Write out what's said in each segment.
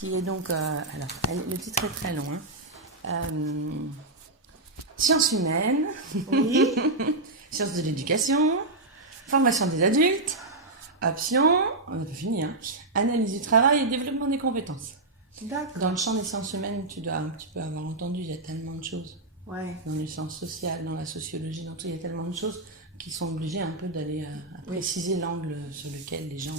qui est donc... le titre est très long. Sciences humaines, Oui. sciences de l'éducation, formation des adultes, options, on n'a pas fini, analyse du travail et développement des compétences. D'accord. Dans le champ des sciences humaines, tu dois un petit peu avoir entendu, il y a tellement de choses. Ouais. Dans les sciences sociales, dans la sociologie, dans tout, il y a tellement de choses qui sont obligés un peu d'aller préciser l'angle sur lequel les gens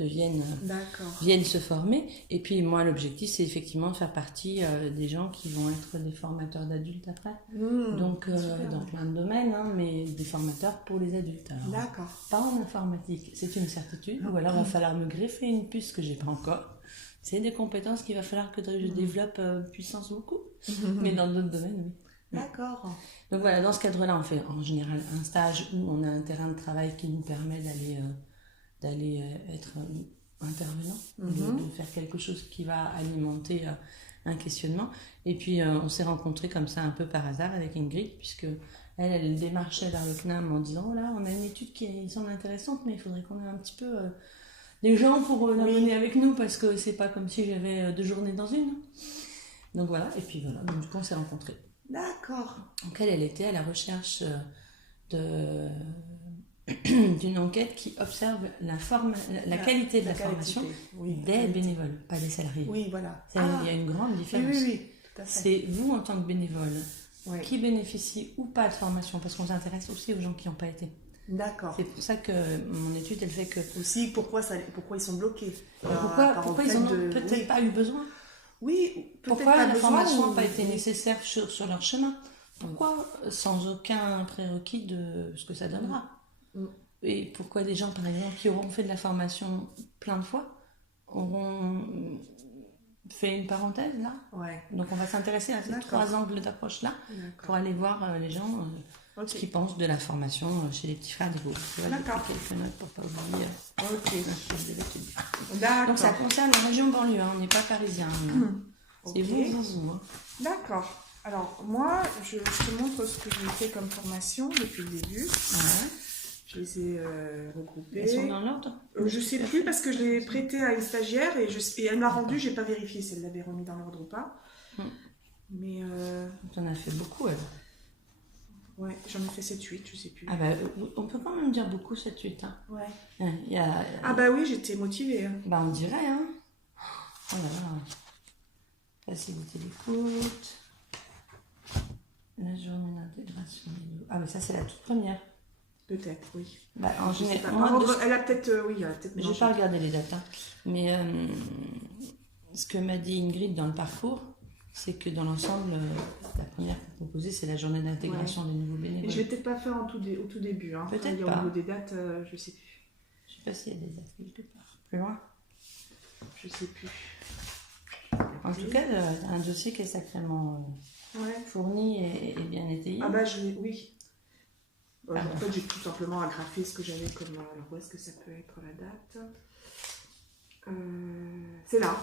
viennent se former. Et puis moi, l'objectif, c'est effectivement de faire partie des gens qui vont être des formateurs d'adultes après. Donc dans plein de domaines, mais des formateurs pour les adultes. Alors, D'accord. pas en informatique, c'est une certitude. Ou alors il va falloir me greffer une puce que j'ai pas encore. C'est des compétences qu'il va falloir que je développe puissance beaucoup. Mais dans d'autres domaines, oui. D'accord. Donc voilà, dans ce cadre-là, on fait en général un stage où on a un terrain de travail qui nous permet d'aller être intervenant, de faire quelque chose qui va alimenter un questionnement. Et puis on s'est rencontrés comme ça un peu par hasard avec Ingrid, puisque elle démarchait vers le CNAM en disant « Oh là, on a une étude qui semble intéressante, mais il faudrait qu'on ait un petit peu des gens pour la mener avec nous, parce que c'est pas comme si j'avais 2 journées dans une. » Donc voilà, et puis voilà, donc du coup on s'est rencontrés. D'accord. Donc elle était à la recherche d'une enquête qui observe la qualité de la formation des bénévoles, pas des salariés. Oui, voilà. Il y a une grande différence. Oui, tout à fait. C'est vous en tant que bénévole qui bénéficie ou pas de formation, parce qu'on s'intéresse aussi aux gens qui n'ont pas été. D'accord. C'est pour ça que mon étude, elle fait que... Aussi, pourquoi ils sont bloqués. Pourquoi ils n'en ont peut-être pas eu besoin. Oui, peut-être pourquoi pas la formation n'a pas été nécessaire sur leur chemin. Pourquoi sans aucun prérequis de ce que ça donnera. Et pourquoi des gens, par exemple, qui auront fait de la formation plein de fois, auront fait une parenthèse là. Donc on va s'intéresser à ces 3 angles d'approche là pour aller voir les gens ce qu'ils pensent de la formation chez les petits frères des Gaules. D'accord. J'ai pris quelques notes pour pas oublier Donc ça concerne la région banlieue, on n'est pas parisien. C'est vous. D'accord. Alors moi, je te montre ce que j'ai fait comme formation depuis le début. Je les ai regroupées. Elles sont dans l'ordre Je sais plus parce que je l'ai prêté à une stagiaire et elle m'a rendu, j'ai pas vérifié si elle l'avait remis dans l'ordre ou pas. Mais tu en as fait beaucoup alors. Ouais, j'en ai fait 7-8, je sais plus. Ah bah, on peut quand même dire beaucoup 7-8. Ouais. Ah bah oui, j'étais motivée. Bah on dirait, Oh là là. Faciliter l'écoute. La journée d'intégration. Ah mais ça c'est la toute première. Peut-être, oui. Bah, en général, elle a peut-être, je n'ai pas regardé les dates, mais ce que m'a dit Ingrid dans le parcours, c'est que dans l'ensemble, la première proposée, c'est la journée d'intégration des nouveaux bénévoles. Et je ne l'ai peut-être pas fait au tout début. Peut-être pas. Au niveau des dates, je ne sais plus. Je ne sais pas s'il y a des dates quelque part. Plus loin. Je ne sais plus. En tout cas, un dossier qui est sacrément fourni et bien étayé. Ah bah oui. En fait, j'ai tout simplement agrafé ce que j'avais comme... Alors, où est-ce que ça peut être la date c'est là.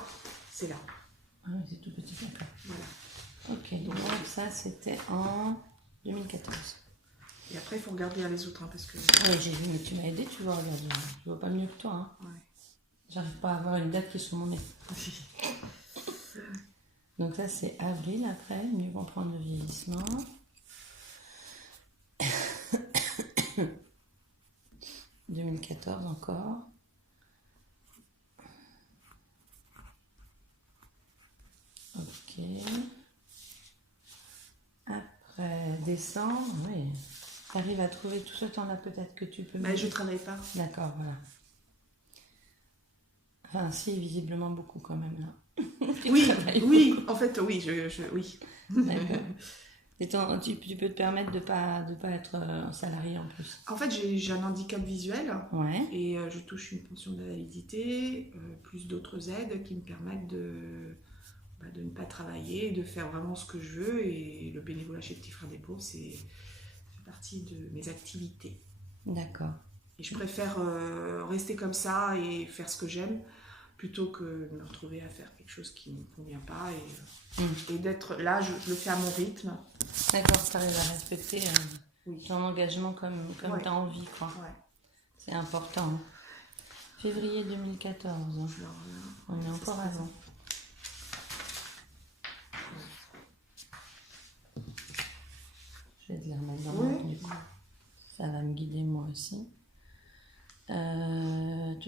Ah oui, c'est tout petit, d'accord. Voilà. Ok, donc ça, c'était en 2014. Et après, il faut regarder les autres, parce que... Oui, j'ai vu, mais tu m'as aidé, tu vois, regarde. Je vois pas mieux que toi, J'arrive pas à avoir une date qui est sur mon nez. Donc ça, c'est avril, après, mieux comprendre le vieillissement. 2014 encore. Ok. Après décembre, oui. Tu arrives à trouver tout ce temps-là peut-être que tu peux... je ne travaille pas. D'accord, voilà. Enfin, si, visiblement beaucoup quand même là. Oui, en fait, oui, oui. D'accord. Et tu peux te permettre de pas être un salarié en plus. En fait, j'ai un handicap visuel et je touche une pension d'invalidité, plus d'autres aides qui me permettent de ne pas travailler, de faire vraiment ce que je veux. Et le bénévolat chez Petit Frères des Pauvres, c'est partie de mes activités. D'accord. Et je préfère rester comme ça et faire ce que j'aime plutôt que de me retrouver à faire quelque chose qui ne me convient pas et d'être là, je le fais à mon rythme. D'accord, tu arrives à respecter ton engagement comme tu as envie, quoi. C'est important. Février 2014, on est encore avant.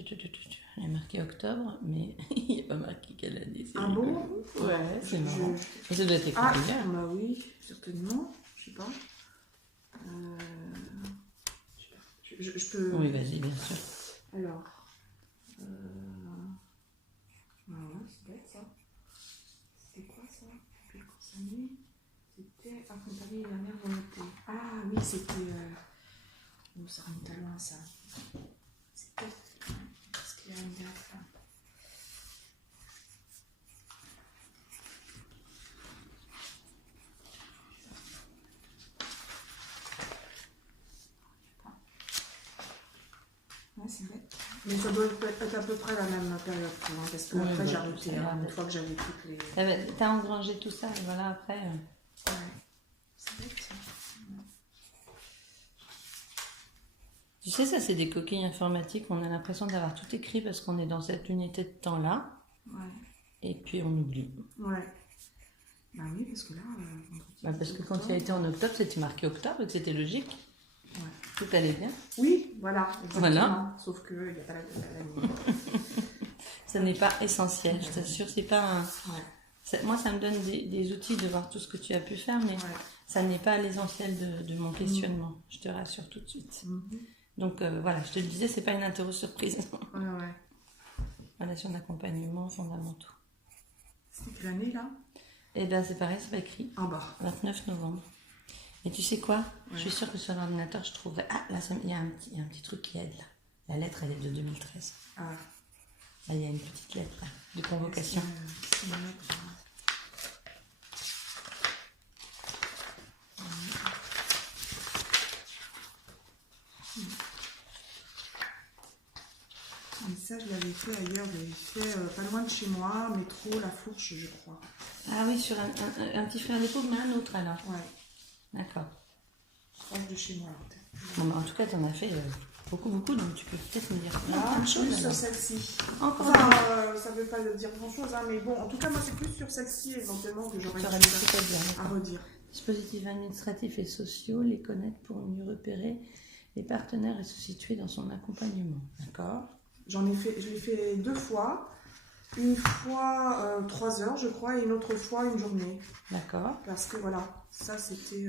Il y a marqué octobre, mais il n'y a pas marqué quelle année. Ah bon? Ouais, c'est marrant. Mais ça doit être écrit hier. Bah oui, certainement. Je sais pas. Je peux... Oui, vas-y, bien sûr. Alors... Voilà, c'est bête ça. C'était quoi ça? Depuis combien d'années? C'était accompagner la mère volonté. Ah oui, c'était... Oh, ça remonte à loin ça. C'était... Qu'est-ce qu'il y a une date là? Ouais, c'est bête. Mais ça doit être à peu près la même période, hein, parce que après j'ai arrêté, une fois que j'avais toutes les... T'as engrangé tout ça, et voilà, après... Ouais, c'est bête ça. Tu sais, ça, c'est des coquilles informatiques. On a l'impression d'avoir tout écrit parce qu'on est dans cette unité de temps-là. Ouais. Et puis, on oublie. Ouais. Bah oui, parce que là... parce que quand tu as été en octobre, c'était marqué octobre et que c'était logique. Ouais. Tout allait bien. Oui, voilà. Exactement. Voilà. Sauf qu'il n'y a pas la Ça n'est pas essentiel, je t'assure. C'est pas un... Ouais. Moi, ça me donne des outils de voir tout ce que tu as pu faire, mais ça n'est pas l'essentiel de mon questionnement. Je te rassure tout de suite. Donc voilà, je te le disais, c'est pas une interro surprise. Ouais. Relation d'accompagnement fondamentaux. C'était quelle année là? Eh bien, c'est pareil, c'est pas écrit. Ah bah. 29 novembre. Et tu sais quoi? Je suis sûre que sur l'ordinateur, je trouverai... Ah, là, il y a un petit truc qui aide là. La lettre, elle est de 2013. Ah. Là, il y a une petite lettre là, de convocation. Mais ça, je l'avais fait ailleurs, je l'avais fait pas loin de chez moi, métro, La Fourche, je crois. Ah oui, sur un petit frère des pauvres, mais un autre alors. Ouais. D'accord. Proche de chez moi, peut-être. Bon, bah, en tout cas, tu en as fait beaucoup, donc tu peux peut-être me dire plein de choses. Sur celle-ci. Encore ça ne veut pas dire grand-chose, hein, mais bon, en tout cas, moi, c'est plus sur celle-ci, éventuellement, que j'aurais à redire. Dispositifs administratifs et sociaux, les connaître pour mieux repérer les partenaires et se situer dans son accompagnement. D'accord. Je l'ai fait 2 fois. Une fois 3 heures, je crois, et une autre fois une journée. D'accord. Parce que voilà, ça c'était...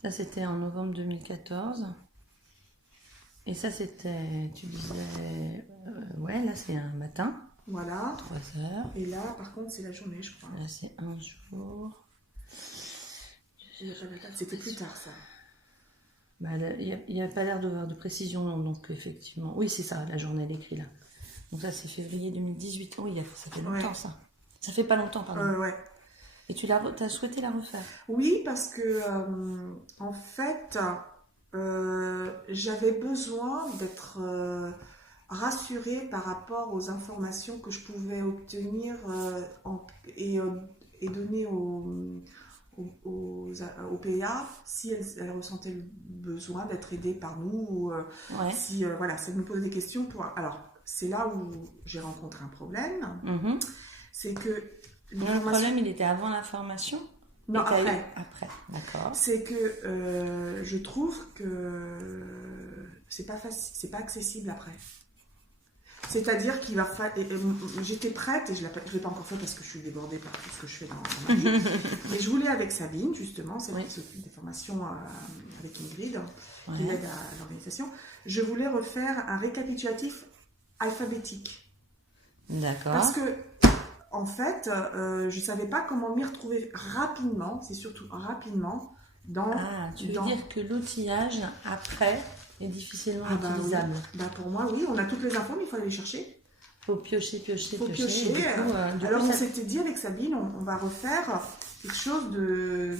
Ça c'était en novembre 2014. Et ça c'était, tu disais... ouais, là c'est un matin. Voilà. 3 heures. Et là, par contre, c'est la journée, je crois. Là c'est un jour. C'était plus tard, ça. Bah, il n'y a pas l'air d'avoir de précision, donc effectivement... Oui, c'est ça, la journée, elle est écrite là. Donc ça, c'est février 2018. Oh, ça fait longtemps, ça. Ça fait pas longtemps, pardon. Ouais. Et tu as souhaité la refaire? Oui, parce que, en fait, j'avais besoin d'être rassurée par rapport aux informations que je pouvais obtenir et donner au PA si elle ressentait le besoin d'être aidée par nous. Si, voilà, ça me posait des questions pour... Alors, c'est là où j'ai rencontré un problème. C'est que... Le problème, il était avant la formation? Non, après. Après, d'accord. C'est que je trouve que c'est pas facile, c'est pas accessible après. C'est-à-dire qu'il va falloir... J'étais prête, et je ne l'ai pas encore fait parce que je suis débordée par tout ce que je fais dans ma vie. Et je voulais avec Sabine, justement, celle qui s'occupe des formations avec Ingrid, qui aide à l'organisation, je voulais refaire un récapitulatif alphabétique. D'accord. Parce que, en fait, je ne savais pas comment m'y retrouver rapidement, c'est surtout rapidement, dans... Ah, tu veux dire que l'outillage, après, est difficilement utilisable. Oui. Pour moi, oui, on a toutes les infos, mais il faut aller les chercher. Il faut piocher. Alors, on s'était dit avec Sabine, on va refaire quelque chose de...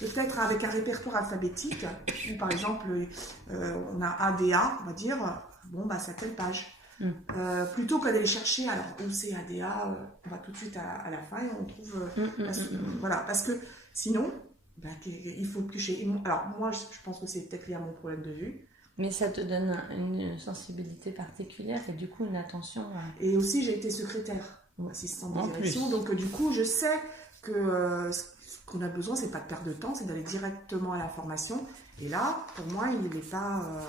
Peut-être avec un répertoire alphabétique, où par exemple, on a ADA, on va dire, c'est à telle page. Plutôt que d'aller chercher, alors où c'est ADA, on va tout de suite à la fin et on trouve... Voilà, parce que sinon, il faut piocher. Alors moi, je pense que c'est peut-être lié à mon problème de vue. Mais ça te donne une sensibilité particulière et du coup une attention. Et aussi, j'ai été secrétaire, assistante de direction, donc du coup, je sais que ce qu'on a besoin, c'est pas de perdre de temps, c'est d'aller directement à la formation. Et là, pour moi, il n'est pas...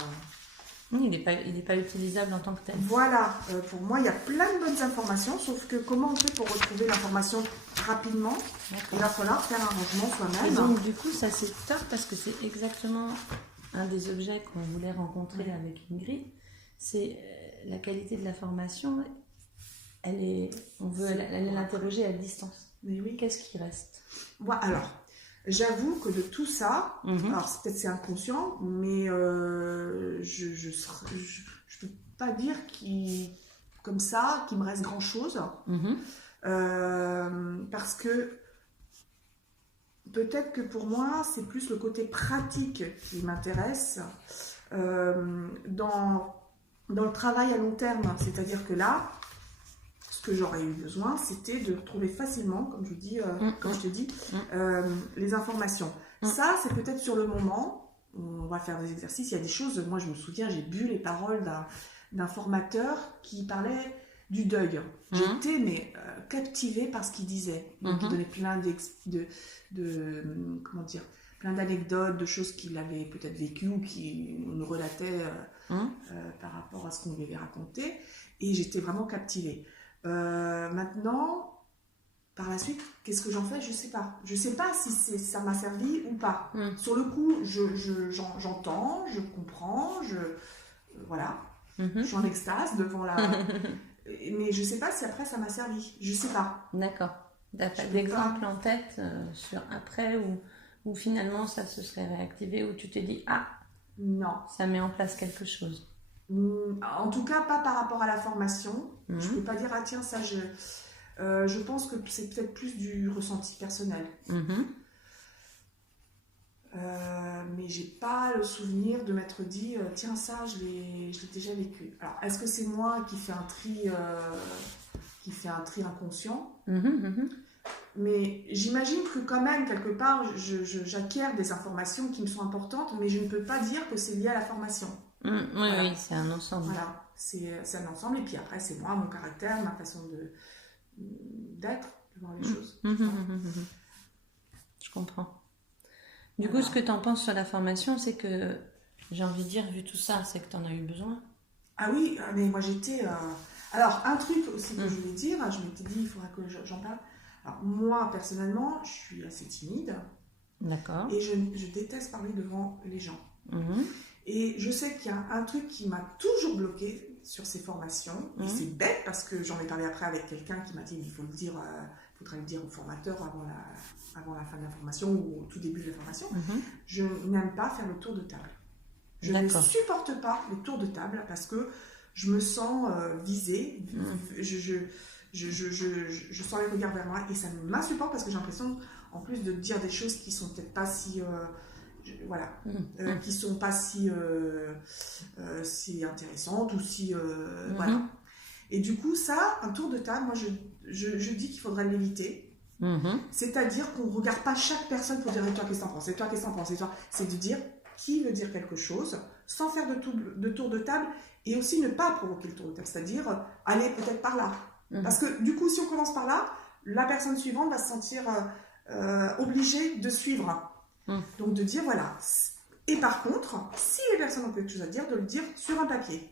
Il n'est pas utilisable en tant que tel. Voilà, pour moi, il y a plein de bonnes informations, sauf que comment on fait pour retrouver l'information rapidement? Il va falloir faire un rangement soi-même. Et donc, du coup, ça c'est top parce que c'est exactement un des objets qu'on voulait rencontrer avec Ingrid. C'est la qualité de la formation. On veut aller l'interroger à distance. Mais oui. Qu'est-ce qui reste? Alors, j'avoue que de tout ça, alors peut-être c'est inconscient, mais je peux pas dire comme ça qu'il me reste grand-chose. Parce que peut-être que pour moi, c'est plus le côté pratique qui m'intéresse dans le travail à long terme. C'est-à-dire que là, ce que j'aurais eu besoin, c'était de trouver facilement, comme je te dis, les informations. Ça, c'est peut-être sur le moment. On va faire des exercices. Il y a des choses, moi je me souviens, j'ai bu les paroles d'un formateur qui parlait du deuil. J'étais captivée par ce qu'il disait. Donc, il donnait plein plein d'anecdotes, de choses qu'il avait peut-être vécues ou qu'il nous relatait par rapport à ce qu'on lui avait raconté. Et j'étais vraiment captivée. Maintenant, par la suite, qu'est-ce que j'en fais? Je sais pas. Je sais pas si ça m'a servi ou pas. Sur le coup, j'entends, je comprends, voilà. Je suis en extase devant mais je sais pas si après ça m'a servi. Je sais pas. D'accord. T'as pas d'exemple en tête sur après où finalement ça se serait réactivé, où tu te dis non, ça met en place quelque chose. En tout cas, pas par rapport à la formation. Je peux pas dire tiens, ça je pense que c'est peut-être plus du ressenti personnel. Mais j'ai pas le souvenir de m'être dit tiens, ça je l'ai déjà vécu. Alors est-ce que c'est moi qui fais un tri inconscient? Mais j'imagine que quand même quelque part j'acquiers des informations qui me sont importantes, mais je ne peux pas dire que c'est lié à la formation. Oui, c'est un ensemble. Voilà, c'est un ensemble, et puis après c'est moi, mon caractère, ma façon d'être, de voir les choses. Je comprends. Du coup, ce que tu en penses sur la formation, c'est que, j'ai envie de dire, vu tout ça, c'est que tu en as eu besoin. Ah oui, mais moi j'étais... Alors, un truc aussi que je voulais dire, je m'étais dit, il faudra que j'en parle. Alors, moi, personnellement, je suis assez timide. D'accord. Et je déteste parler devant les gens. Et je sais qu'il y a un truc qui m'a toujours bloquée sur ces formations. Et c'est bête parce que j'en ai parlé après avec quelqu'un qui m'a dit il faudrait le dire au formateur avant la fin de la formation ou au tout début de la formation. Je n'aime pas faire le tour de table. Je ne supporte pas le tour de table parce que je me sens visée. Je sens les regards vers moi et ça m'insupporte parce que j'ai l'impression en plus de dire des choses qui sont peut-être pas si... qui sont pas si intéressantes ou si voilà. Et du coup ça, un tour de table, moi je dis qu'il faudrait l'éviter. C'est-à-dire qu'on ne regarde pas chaque personne pour dire et toi qu'est-ce que t'en penses, et toi qu'est-ce que t'en penses, et toi, c'est de dire qui veut dire quelque chose sans faire de tour de table et aussi ne pas provoquer le tour de table, c'est-à-dire aller peut-être par là. Parce que du coup si on commence par là, la personne suivante va se sentir obligée de suivre. Donc de dire voilà. Et par contre, si les personnes ont quelque chose à dire, de le dire sur un papier,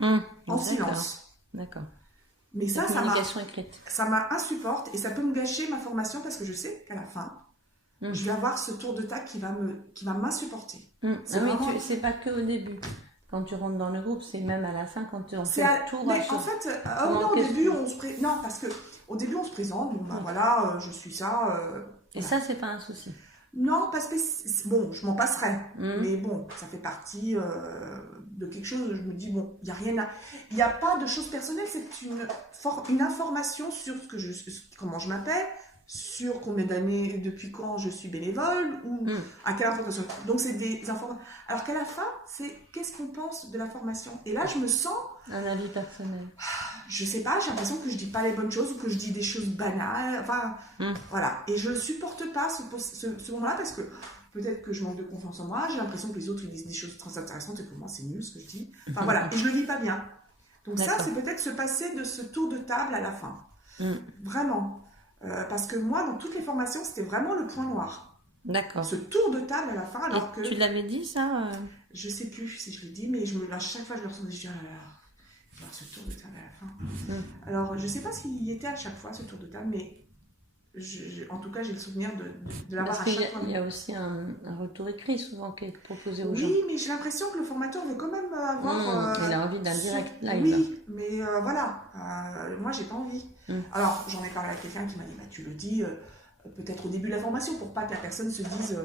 en silence. D'accord. Mais ça écrite. Ça m'insupporte et ça peut me gâcher ma formation parce que je sais qu'à la fin, je vais avoir ce tour de table qui va m'insupporter. C'est pas que au début. Quand tu rentres dans le groupe, c'est même à la fin quand on fait le tour. Mais en fait, au début, non, parce que au début, on se présente. Bon, voilà, je suis ça. Et ça, c'est pas un souci. Non, parce que, bon, je m'en passerai. Mais bon, ça fait partie de quelque chose où je me dis, bon, il n'y a pas de choses personnelles, c'est une information sur comment je m'appelle, sur combien d'années, depuis quand je suis bénévole, ou à quelle information. Donc, c'est des informations. Alors qu'à la fin, c'est qu'est-ce qu'on pense de la formation. Et là, je me sens... Un avis personnel. Je sais pas, j'ai l'impression que je dis pas les bonnes choses ou que je dis des choses banales. Enfin, voilà. Et je supporte pas ce moment-là parce que peut-être que je manque de confiance en moi. J'ai l'impression que les autres ils disent des choses très intéressantes et pour moi c'est nul ce que je dis. Enfin voilà. Et je le vis pas bien. Donc ça, c'est peut-être se passer de ce tour de table à la fin. Vraiment. Parce que moi, dans toutes les formations, c'était vraiment le point noir. D'accord. Ce tour de table à la fin, alors que... Tu l'avais dit, ça Je sais plus si je l'ai dit, mais à chaque fois, je le ressentais, je dis, oh là là, alors, ce tour de table à la fin. Alors, je sais pas s'il y était à chaque fois, ce tour de table, mais en tout cas, j'ai le souvenir de l'avoir à chaque fois. Parce qu'il y a aussi un retour écrit souvent qui est proposé aux gens. Oui, mais j'ai l'impression que le formateur veut quand même avoir... il a envie d'un direct live. Oui, mais voilà, moi, j'ai pas envie. Alors, j'en ai parlé à quelqu'un qui m'a dit, bah, tu le dis... peut-être au début de la formation, pour pas que la personne se dise,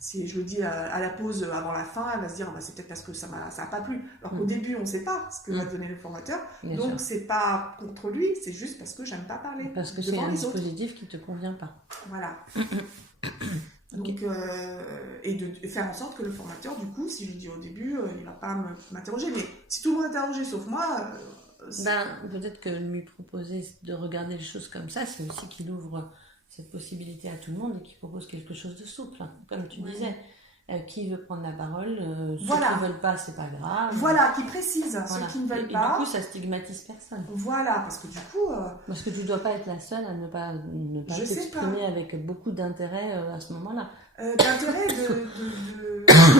si je le dis à la pause avant la fin, elle va se dire, bah, c'est peut-être parce que ça n'a pas plu. Alors qu'au début, on ne sait pas ce que va donner le formateur. Bien donc, c'est pas contre lui, c'est juste parce que j'aime pas parler. Parce que c'est un dispositif qui ne te convient pas. Voilà. Donc, et de faire en sorte que le formateur, du coup, si je le dis au début, il ne va pas m'interroger. Mais si tout le monde est interrogé sauf moi... peut-être que lui proposer de regarder les choses comme ça, c'est aussi qu'il ouvre... cette possibilité à tout le monde et qui propose quelque chose de souple, comme tu disais. Qui veut prendre la parole, ceux qui ne veulent pas, c'est pas grave. Voilà, qui précise ceux qui ne veulent pas. Et du coup, ça stigmatise personne. Voilà, parce que du coup... Parce que tu ne dois pas être la seule à ne pas t'exprimer avec beaucoup d'intérêt à ce moment-là. D'intérêt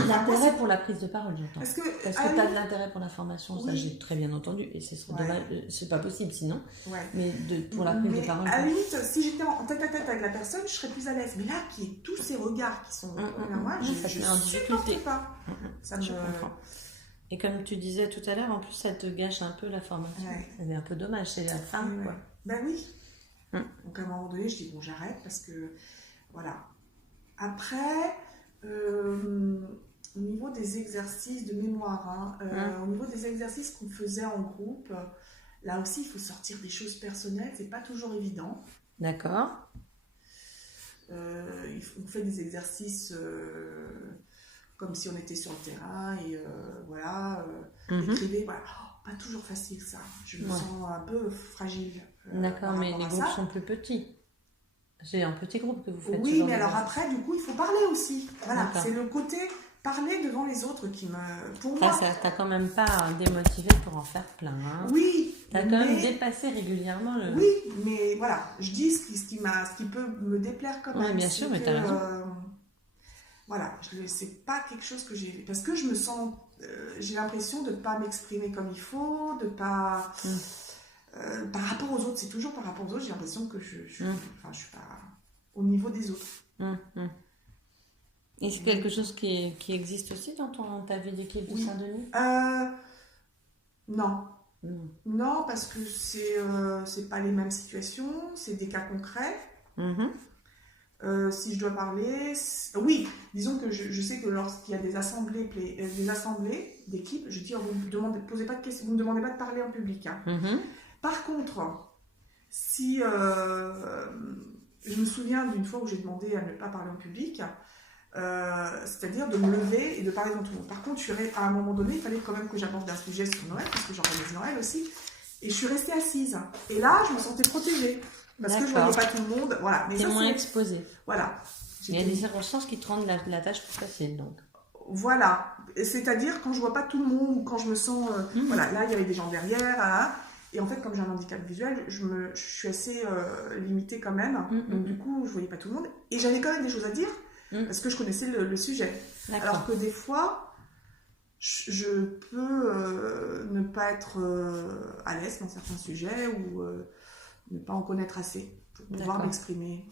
L'intérêt pour la prise de parole, j'entends. Parce que tu as de l'intérêt pour la formation, ça j'ai très bien entendu, et ce serait dommage, c'est pas possible sinon, mais pour la prise de parole. À la limite, si j'étais en tête à tête avec la personne, je serais plus à l'aise. Mais là, qui est tous ces regards qui sont vers moi, je ne supporte pas. Ça me comprend. Et comme tu disais tout à l'heure, en plus, ça te gâche un peu la formation. C'est un peu dommage, c'est la fin, quoi. Ben oui. Donc à un moment donné, je dis, bon, j'arrête, parce que, voilà. Après, au niveau des exercices de mémoire, au niveau des exercices qu'on faisait en groupe, là aussi, il faut sortir des choses personnelles, c'est pas toujours évident. D'accord. On fait des exercices comme si on était sur le terrain et écrivez, voilà. Oh, pas toujours facile ça, je me sens un peu fragile. D'accord, mais les groupes sont plus petits. C'est un petit groupe que vous faites. Oui, mais alors après, du coup, il faut parler aussi. Voilà, c'est le côté parler devant les autres qui me... Pour moi... Ça t'a quand même pas démotivé pour en faire plein. Hein. Oui. T'as quand même dépassé régulièrement le... Oui, mais voilà, je dis ce qui peut me déplaire quand même. Oui, bien sûr, mais t'as raison. Voilà, c'est pas quelque chose que j'ai... Parce que je me sens... j'ai l'impression de ne pas m'exprimer comme il faut, de pas... par rapport aux autres, c'est toujours par rapport aux autres, j'ai l'impression que je suis pas au niveau des autres. Et c'est quelque chose qui existe aussi dans ta vie d'équipe de Saint-Denis ? Non. Non, parce que c'est pas les mêmes situations, c'est des cas concrets. Si je dois parler... Oui, disons que je sais que lorsqu'il y a des assemblées d'équipe, je dis, vous ne me demandez pas de parler en public. Hein. Par contre, si je me souviens d'une fois où j'ai demandé à ne pas parler en public, c'est-à-dire de me lever et de parler devant tout le monde. Par contre, à un moment donné, il fallait quand même que j'aborde un sujet sur Noël, parce que j'organise Noël aussi, et je suis restée assise. Et là, je me sentais protégée, parce que je ne voyais pas tout le monde. Voilà. T'es moins exposée. Voilà. Il y a des circonstances qui te rendent la tâche plus facile, donc. Voilà. C'est-à-dire quand je ne vois pas tout le monde, ou quand je me sens... Voilà, là, il y avait des gens derrière, et en fait, comme j'ai un handicap visuel, je suis assez limitée quand même. Donc, du coup, je ne voyais pas tout le monde. Et j'avais quand même des choses à dire, parce que je connaissais le sujet. Alors que des fois, je peux ne pas être à l'aise dans certains sujets ou ne pas en connaître assez pour pouvoir m'exprimer.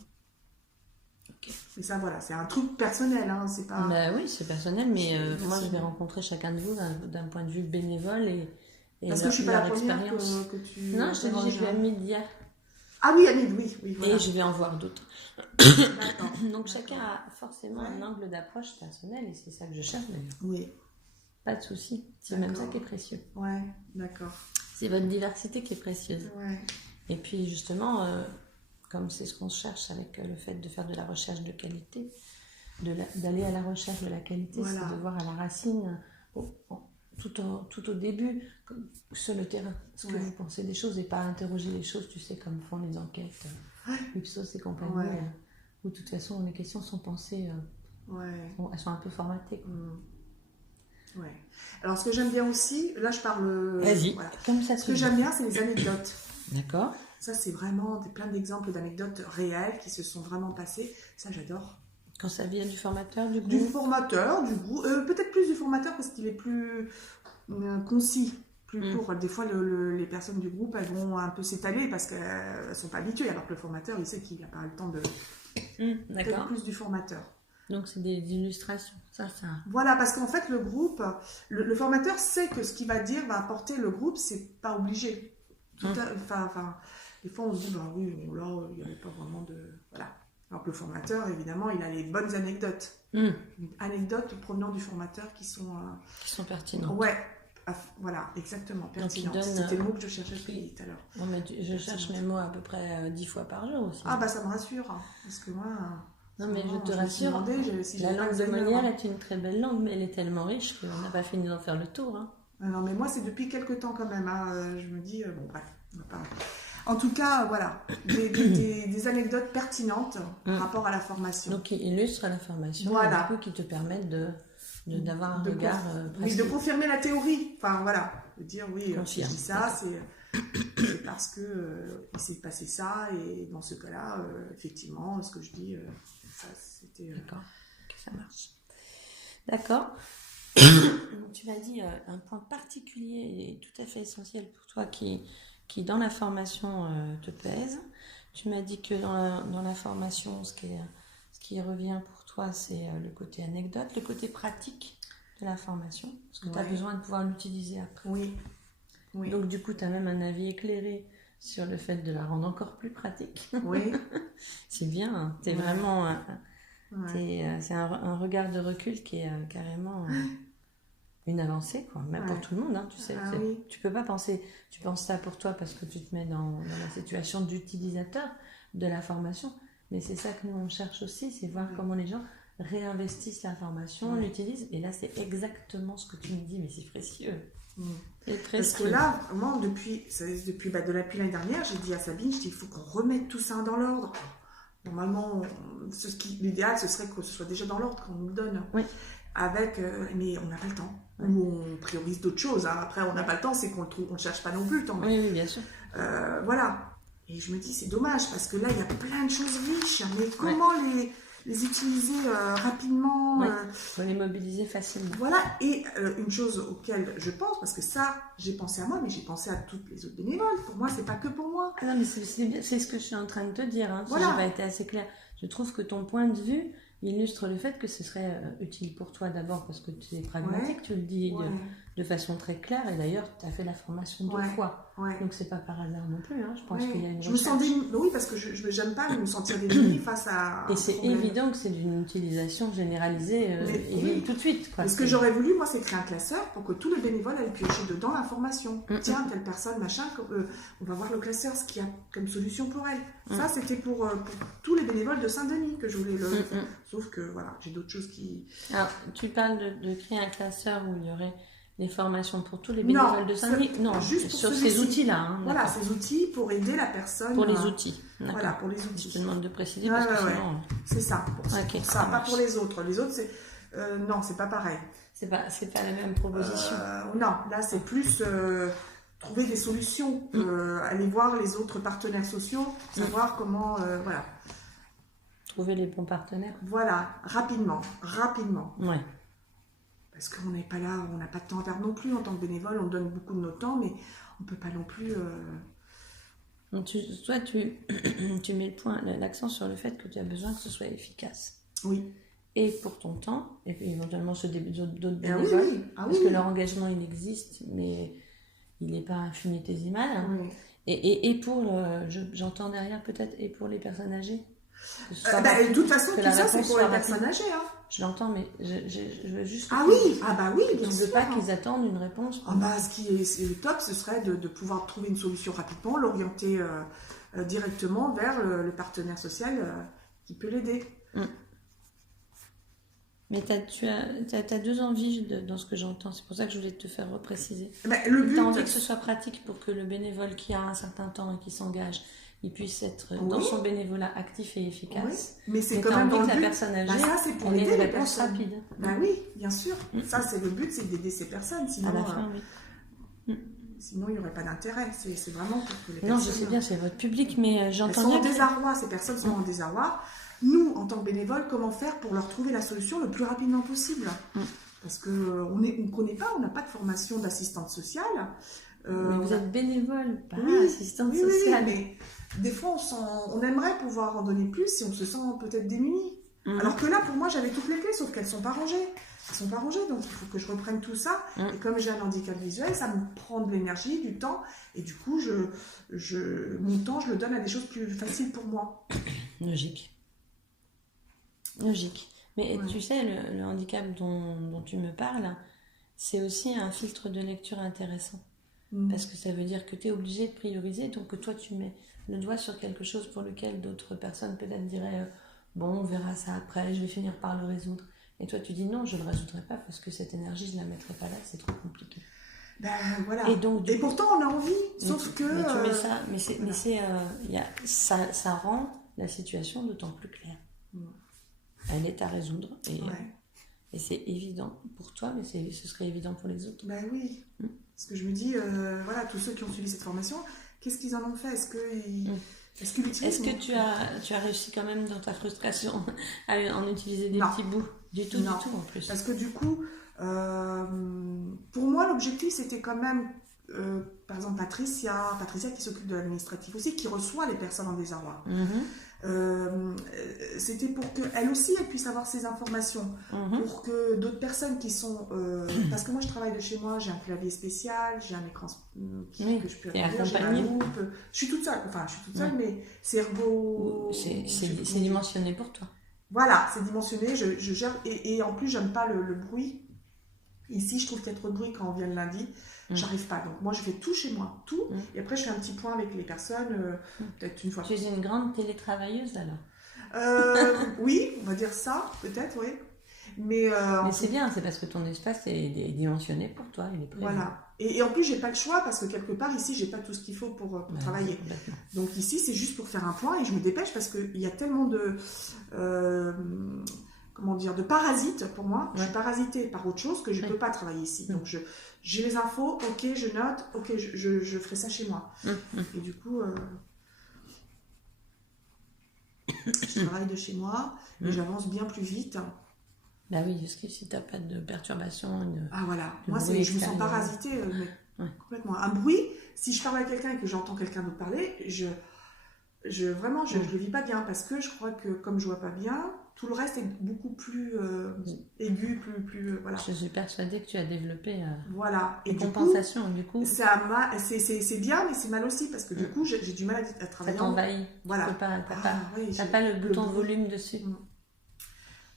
Mais ça, voilà, c'est un truc personnel. Hein, c'est pas... oui, c'est personnel, mais moi, je vais rencontrer chacun de vous d'un point de vue bénévole et parce que je suis pas la première que tu... Non, je t'ai dit, j'ai vu Hamid hier. Ah oui, Hamid, oui. Voilà. Et je vais en voir d'autres. Donc chacun a forcément un angle d'approche personnel et c'est ça que je cherche d'ailleurs. Oui. Pas de souci. C'est même ça qui est précieux. Ouais, d'accord. C'est votre diversité qui est précieuse. Ouais. Et puis justement, comme c'est ce qu'on cherche avec le fait de faire de la recherche de qualité, d'aller à la recherche de la qualité, c'est de voir à la racine... tout au début, sur le terrain, ce que vous pensez des choses et pas interroger les choses, tu sais, comme font les enquêtes, Ipsos et compagnie, où de toute façon les questions sont pensées, elles sont un peu formatées. Ouais. Alors ce que j'aime bien aussi, là je parle... Vas-y, comme ça. Ce que j'aime bien, c'est les anecdotes. D'accord. Ça, c'est vraiment plein d'exemples d'anecdotes réelles qui se sont vraiment passées. Ça, j'adore. Quand ça vient du formateur, du groupe? Du formateur, du groupe. Peut-être plus du formateur parce qu'il est plus concis, plus court. Des fois, les personnes du groupe, elles vont un peu s'étaler parce qu'elles ne sont pas habituées, alors que le formateur, il sait qu'il n'a pas le temps de... Peut-être plus du formateur. Donc, c'est des illustrations, ça. Voilà, parce qu'en fait, le groupe, le formateur sait que ce qu'il va dire va apporter le groupe, c'est pas obligé. Enfin, des fois, on se dit, bah oui, bon, là, il n'y avait pas vraiment de... Voilà. Alors que le formateur, évidemment, il a les bonnes anecdotes. Anecdotes provenant du formateur qui sont pertinentes. Ouais, voilà, exactement, pertinentes. C'était le mot que je cherchais tout à l'heure. Non, mais je cherche mes mots à peu près 10 fois par jour aussi. Ah bah ça me rassure, parce que moi... Non mais je te rassure, la langue de Molière est une très belle langue, mais elle est tellement riche qu'on n'a pas fini d'en faire le tour. Hein. Non mais moi c'est depuis quelques temps quand même, hein. Je me dis, bon bref, on va pas... En tout cas, voilà, des anecdotes pertinentes par rapport à la formation. Donc, qui illustrent la formation, voilà. Et du coup, qui te permettent d'avoir un regard oui, de confirmer la théorie. Enfin, voilà, de dire, oui, si je dis ça, c'est parce que il s'est passé ça, et dans ce cas-là, effectivement, ce que je dis, ça, c'était... D'accord, ok, ça marche. D'accord. Tu m'as dit un point particulier et tout à fait essentiel pour toi qui dans la formation te pèse. Tu m'as dit que dans la formation, ce qui revient pour toi, c'est le côté anecdote, le côté pratique de la formation, parce que tu as besoin de pouvoir l'utiliser après. Oui. Donc du coup, tu as même un avis éclairé sur le fait de la rendre encore plus pratique. Oui. C'est bien, hein. C'est vraiment... c'est un regard de recul qui est carrément... une avancée, quoi, même pour tout le monde, hein, tu sais. Tu peux pas penser, tu penses ça pour toi parce que tu te mets dans la situation d'utilisateur de la formation, mais c'est ça que nous on cherche aussi, c'est voir comment les gens réinvestissent la formation, l'utilisent, et là c'est exactement ce que tu me dis, mais c'est précieux. C'est précieux. Parce que là, moi, depuis l'année dernière, j'ai dit à Sabine, il faut qu'on remette tout ça dans l'ordre. Normalement, l'idéal, ce serait que ce soit déjà dans l'ordre, qu'on nous le donne. Oui. Mais on n'a pas le temps. Ou on priorise d'autres choses. Hein. Après, on n'a pas le temps, c'est qu'on ne cherche pas non plus le temps. Oui, bien sûr. Voilà. Et je me dis, c'est dommage, parce que là, il y a plein de choses riches. Mais comment les utiliser rapidement faut les mobiliser facilement. Voilà. Et une chose auquel je pense, parce que ça, j'ai pensé à moi, mais j'ai pensé à toutes les autres bénévoles. Pour moi, c'est pas que pour moi. Ah non, mais c'est ce que je suis en train de te dire. Hein, voilà. Si j'ai pas été assez claire. Je trouve que ton point de vue illustre le fait que ce serait utile pour toi d'abord parce que tu es pragmatique, tu le dis de façon très claire, et d'ailleurs tu as fait la formation 2 fois, donc c'est pas par hasard non plus, hein. Je pense qu'il y a une recherche. Oui, parce que je n'aime pas me sentir démunie face à... Et c'est évident que c'est d'une utilisation généralisée et tout de suite. Quoi. Ce que j'aurais voulu, moi, c'est créer un classeur pour que tous les bénévoles aillent piocher dedans l'information. Tiens, telle personne, machin, on va voir le classeur, ce qu'il y a comme solution pour elle. Ça, c'était pour tous les bénévoles de Saint-Denis que je voulais le... Sauf que, voilà, j'ai d'autres choses qui... Alors, tu parles de créer un classeur où il y aurait les formations pour tous les bénévoles de Saint-Denis? Non, juste sur ces outils-là. Hein, voilà, ces outils pour aider la personne. Pour les outils. Voilà, pour les outils. Je te demande de préciser parce que sinon... C'est ça, pour ça, pas pour les autres. Les autres, c'est... non, c'est pas pareil. C'est pas la même proposition. Non, là, c'est plus... trouver des solutions, aller voir les autres partenaires sociaux, savoir comment... voilà. Trouver les bons partenaires. Voilà, rapidement. Ouais. Parce qu'on n'est pas là, on n'a pas de temps à perdre non plus en tant que bénévole, on donne beaucoup de notre temps, mais on ne peut pas non plus... Donc toi, tu mets l'accent sur le fait que tu as besoin que ce soit efficace. Oui. Et pour ton temps, et puis éventuellement ceux d'autres bénévoles, parce que leur engagement, il existe, mais il n'est pas infinitésimal. Oui. Et pour, j'entends derrière peut-être, et pour les personnes âgées. De toute façon, tout ça, c'est pour les personnes âgées. Hein. Je l'entends, mais je veux juste... Ah oui, bien sûr. Je ne veux pas qu'ils attendent une réponse. Ce qui est le top, ce serait de pouvoir trouver une solution rapidement, l'orienter directement vers le partenaire social qui peut l'aider. Mais tu as 2 envies dans ce que j'entends, c'est pour ça que je voulais te faire repréciser. Le but... Tu as envie que ce soit pratique pour que le bénévole qui a un certain temps et qui s'engage, il puisse être dans son bénévolat actif et efficace. Oui, mais c'est quand même dans le but. La personne âgée, ça, c'est pour elle aider ait une les réponse personnes. rapide. Oui, bien sûr. Ça, c'est le but, c'est d'aider ces personnes. Sinon, à la fin, oui. Sinon, il n'y aurait pas d'intérêt. C'est vraiment pour que les personnes... Non, je sais bien, c'est votre public, mais j'entends bien... Elles sont en désarroi, ces personnes sont en désarroi. Nous, en tant que bénévoles, comment faire pour leur trouver la solution le plus rapidement possible? Parce qu'on ne connaît pas, on n'a pas de formation d'assistante sociale. Mais vous êtes bénévole, pas assistante Oui, sociale. mais des fois, on aimerait pouvoir en donner plus si on se sent peut-être démuni. Alors que là, pour moi, j'avais toutes les clés, sauf qu'elles ne sont pas rangées. Elles ne sont pas rangées, donc il faut que je reprenne tout ça. Et comme j'ai un handicap visuel, ça me prend de l'énergie, du temps. Et du coup, mon temps, je le donne à des choses plus faciles pour moi. Logique. Mais tu sais, le handicap dont tu me parles, c'est aussi un filtre de lecture intéressant. Parce que ça veut dire que tu es obligé de prioriser, donc que toi tu mets le doigt sur quelque chose pour lequel d'autres personnes peut-être diraient bon, on verra ça après, je vais finir par le résoudre. Et toi tu dis non, je ne le résoudrai pas parce que cette énergie, je ne la mettrai pas là, c'est trop compliqué. Ben voilà. Et pourtant on a envie, sauf que... Mais tu mets ça, ça rend la situation d'autant plus claire. Elle est à résoudre et c'est évident pour toi, mais ce serait évident pour les autres. Ben oui. Parce que je me dis, voilà, tous ceux qui ont suivi cette formation, qu'est-ce qu'ils en ont fait? Est-ce qu'ils l'utilisent? Est-ce que tu as réussi quand même dans ta frustration à en utiliser des petits bouts? Du tout en plus. Parce que du coup, pour moi, l'objectif, c'était quand même, par exemple, Patricia qui s'occupe de l'administratif aussi, qui reçoit les personnes en désarroi. C'était pour qu'elle aussi elle puisse avoir ces informations, pour que d'autres personnes qui sont parce que moi je travaille de chez moi, j'ai un clavier spécial, j'ai un écran que je peux agrandir, j'ai ma loupe, je suis toute seule, mais c'est ergo, c'est dimensionné pour toi. Voilà, c'est dimensionné, je gère, et en plus j'aime pas le bruit. Ici, je trouve qu'il y a trop de bruit quand on vient le lundi. J'arrive pas. Donc, moi, je fais tout chez moi. Tout. Et après, je fais un petit point avec les personnes, peut-être une fois. Tu es une grande télétravailleuse, alors? Oui, on va dire ça, peut-être, oui. Mais c'est bien, c'est parce que ton espace est dimensionné pour toi. Il est prévu. Voilà. Et en plus, j'ai pas le choix parce que quelque part, ici, j'ai pas tout ce qu'il faut pour travailler. Donc, ici, c'est juste pour faire un point et je me dépêche parce qu'il y a tellement de... de parasites pour moi. Je suis parasitée par autre chose que je ne peux pas travailler ici. Donc, j'ai les infos, ok, je note, ok, je ferai ça chez moi. Et du coup, je travaille de chez moi et j'avance bien plus vite. Bah oui, parce que si tu n'as pas de perturbation... voilà. Moi, je me sens parasitée, complètement. Un bruit, si je parle à quelqu'un et que j'entends quelqu'un d'autre parler, je le vis pas bien parce que je crois que comme je vois pas bien, tout le reste est beaucoup plus aigu, plus voilà. Je suis persuadée que tu as développé et compensation du coup. C'est bien, mais c'est mal aussi parce que du coup j'ai du mal à travailler. Ça t'envahit. Voilà. T'as pas le bouton volume dessus.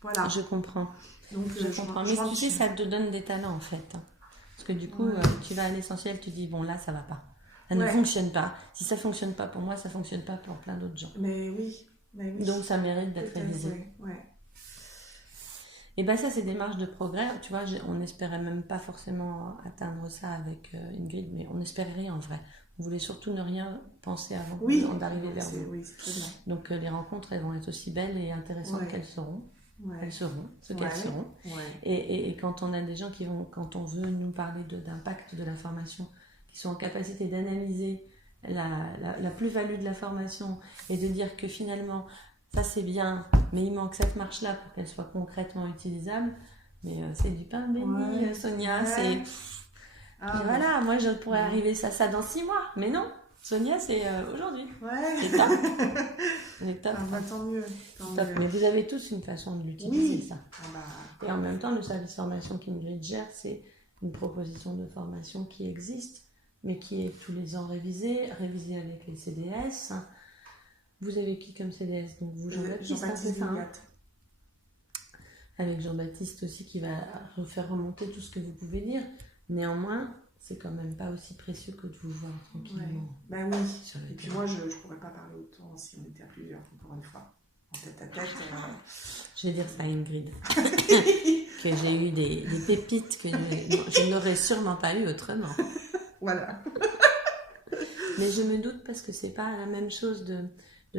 Voilà. Je comprends. Donc, je comprends. Mais tu sais, ça te donne des talents en fait. Parce que du coup, tu vas à l'essentiel, tu dis bon là ça va pas. Ça ne fonctionne pas. Si ça ne fonctionne pas pour moi, ça ne fonctionne pas pour plein d'autres gens. Mais oui. Donc ça mérite d'être révisé. Et bien ça, c'est des marges de progrès. Tu vois, on n'espérait même pas forcément atteindre ça avec Ingrid, mais on n'espérait rien en vrai. On voulait surtout ne rien penser avant d'arriver vers vous. Oui, c'est très bien. Donc les rencontres, elles vont être aussi belles et intéressantes qu'elles seront. Elles seront ce qu'elles seront. Et quand on a des gens quand on veut nous parler d'impact de la formation, qui sont en capacité d'analyser la plus-value de la formation et de dire que finalement, ça c'est bien, mais il manque cette marche-là pour qu'elle soit concrètement utilisable. Mais c'est du pain béni, Sonia. C'est... voilà, moi je pourrais arriver ça dans 6 mois. Mais non, Sonia, c'est aujourd'hui. C'est top. Tant mieux. Mais vous avez tous une façon de l'utiliser, ça. Et en même temps, le service formation qu'Ingrid gère, c'est une proposition de formation qui existe, mais qui est tous les ans révisée avec les CDS. Vous avez qui comme CDS? Donc vous, Jean-Baptiste, avec Jean-Baptiste aussi qui va refaire remonter tout ce que vous pouvez dire. Néanmoins, c'est quand même pas aussi précieux que de vous voir tranquillement. Ben oui. Et puis moi, je pourrais pas parler autant si on était à plusieurs, encore une fois. En tête à tête. Je vais dire ça à Ingrid. Que j'ai eu des pépites que je n'aurais sûrement pas eu autrement. Voilà. Mais je me doute parce que c'est pas la même chose de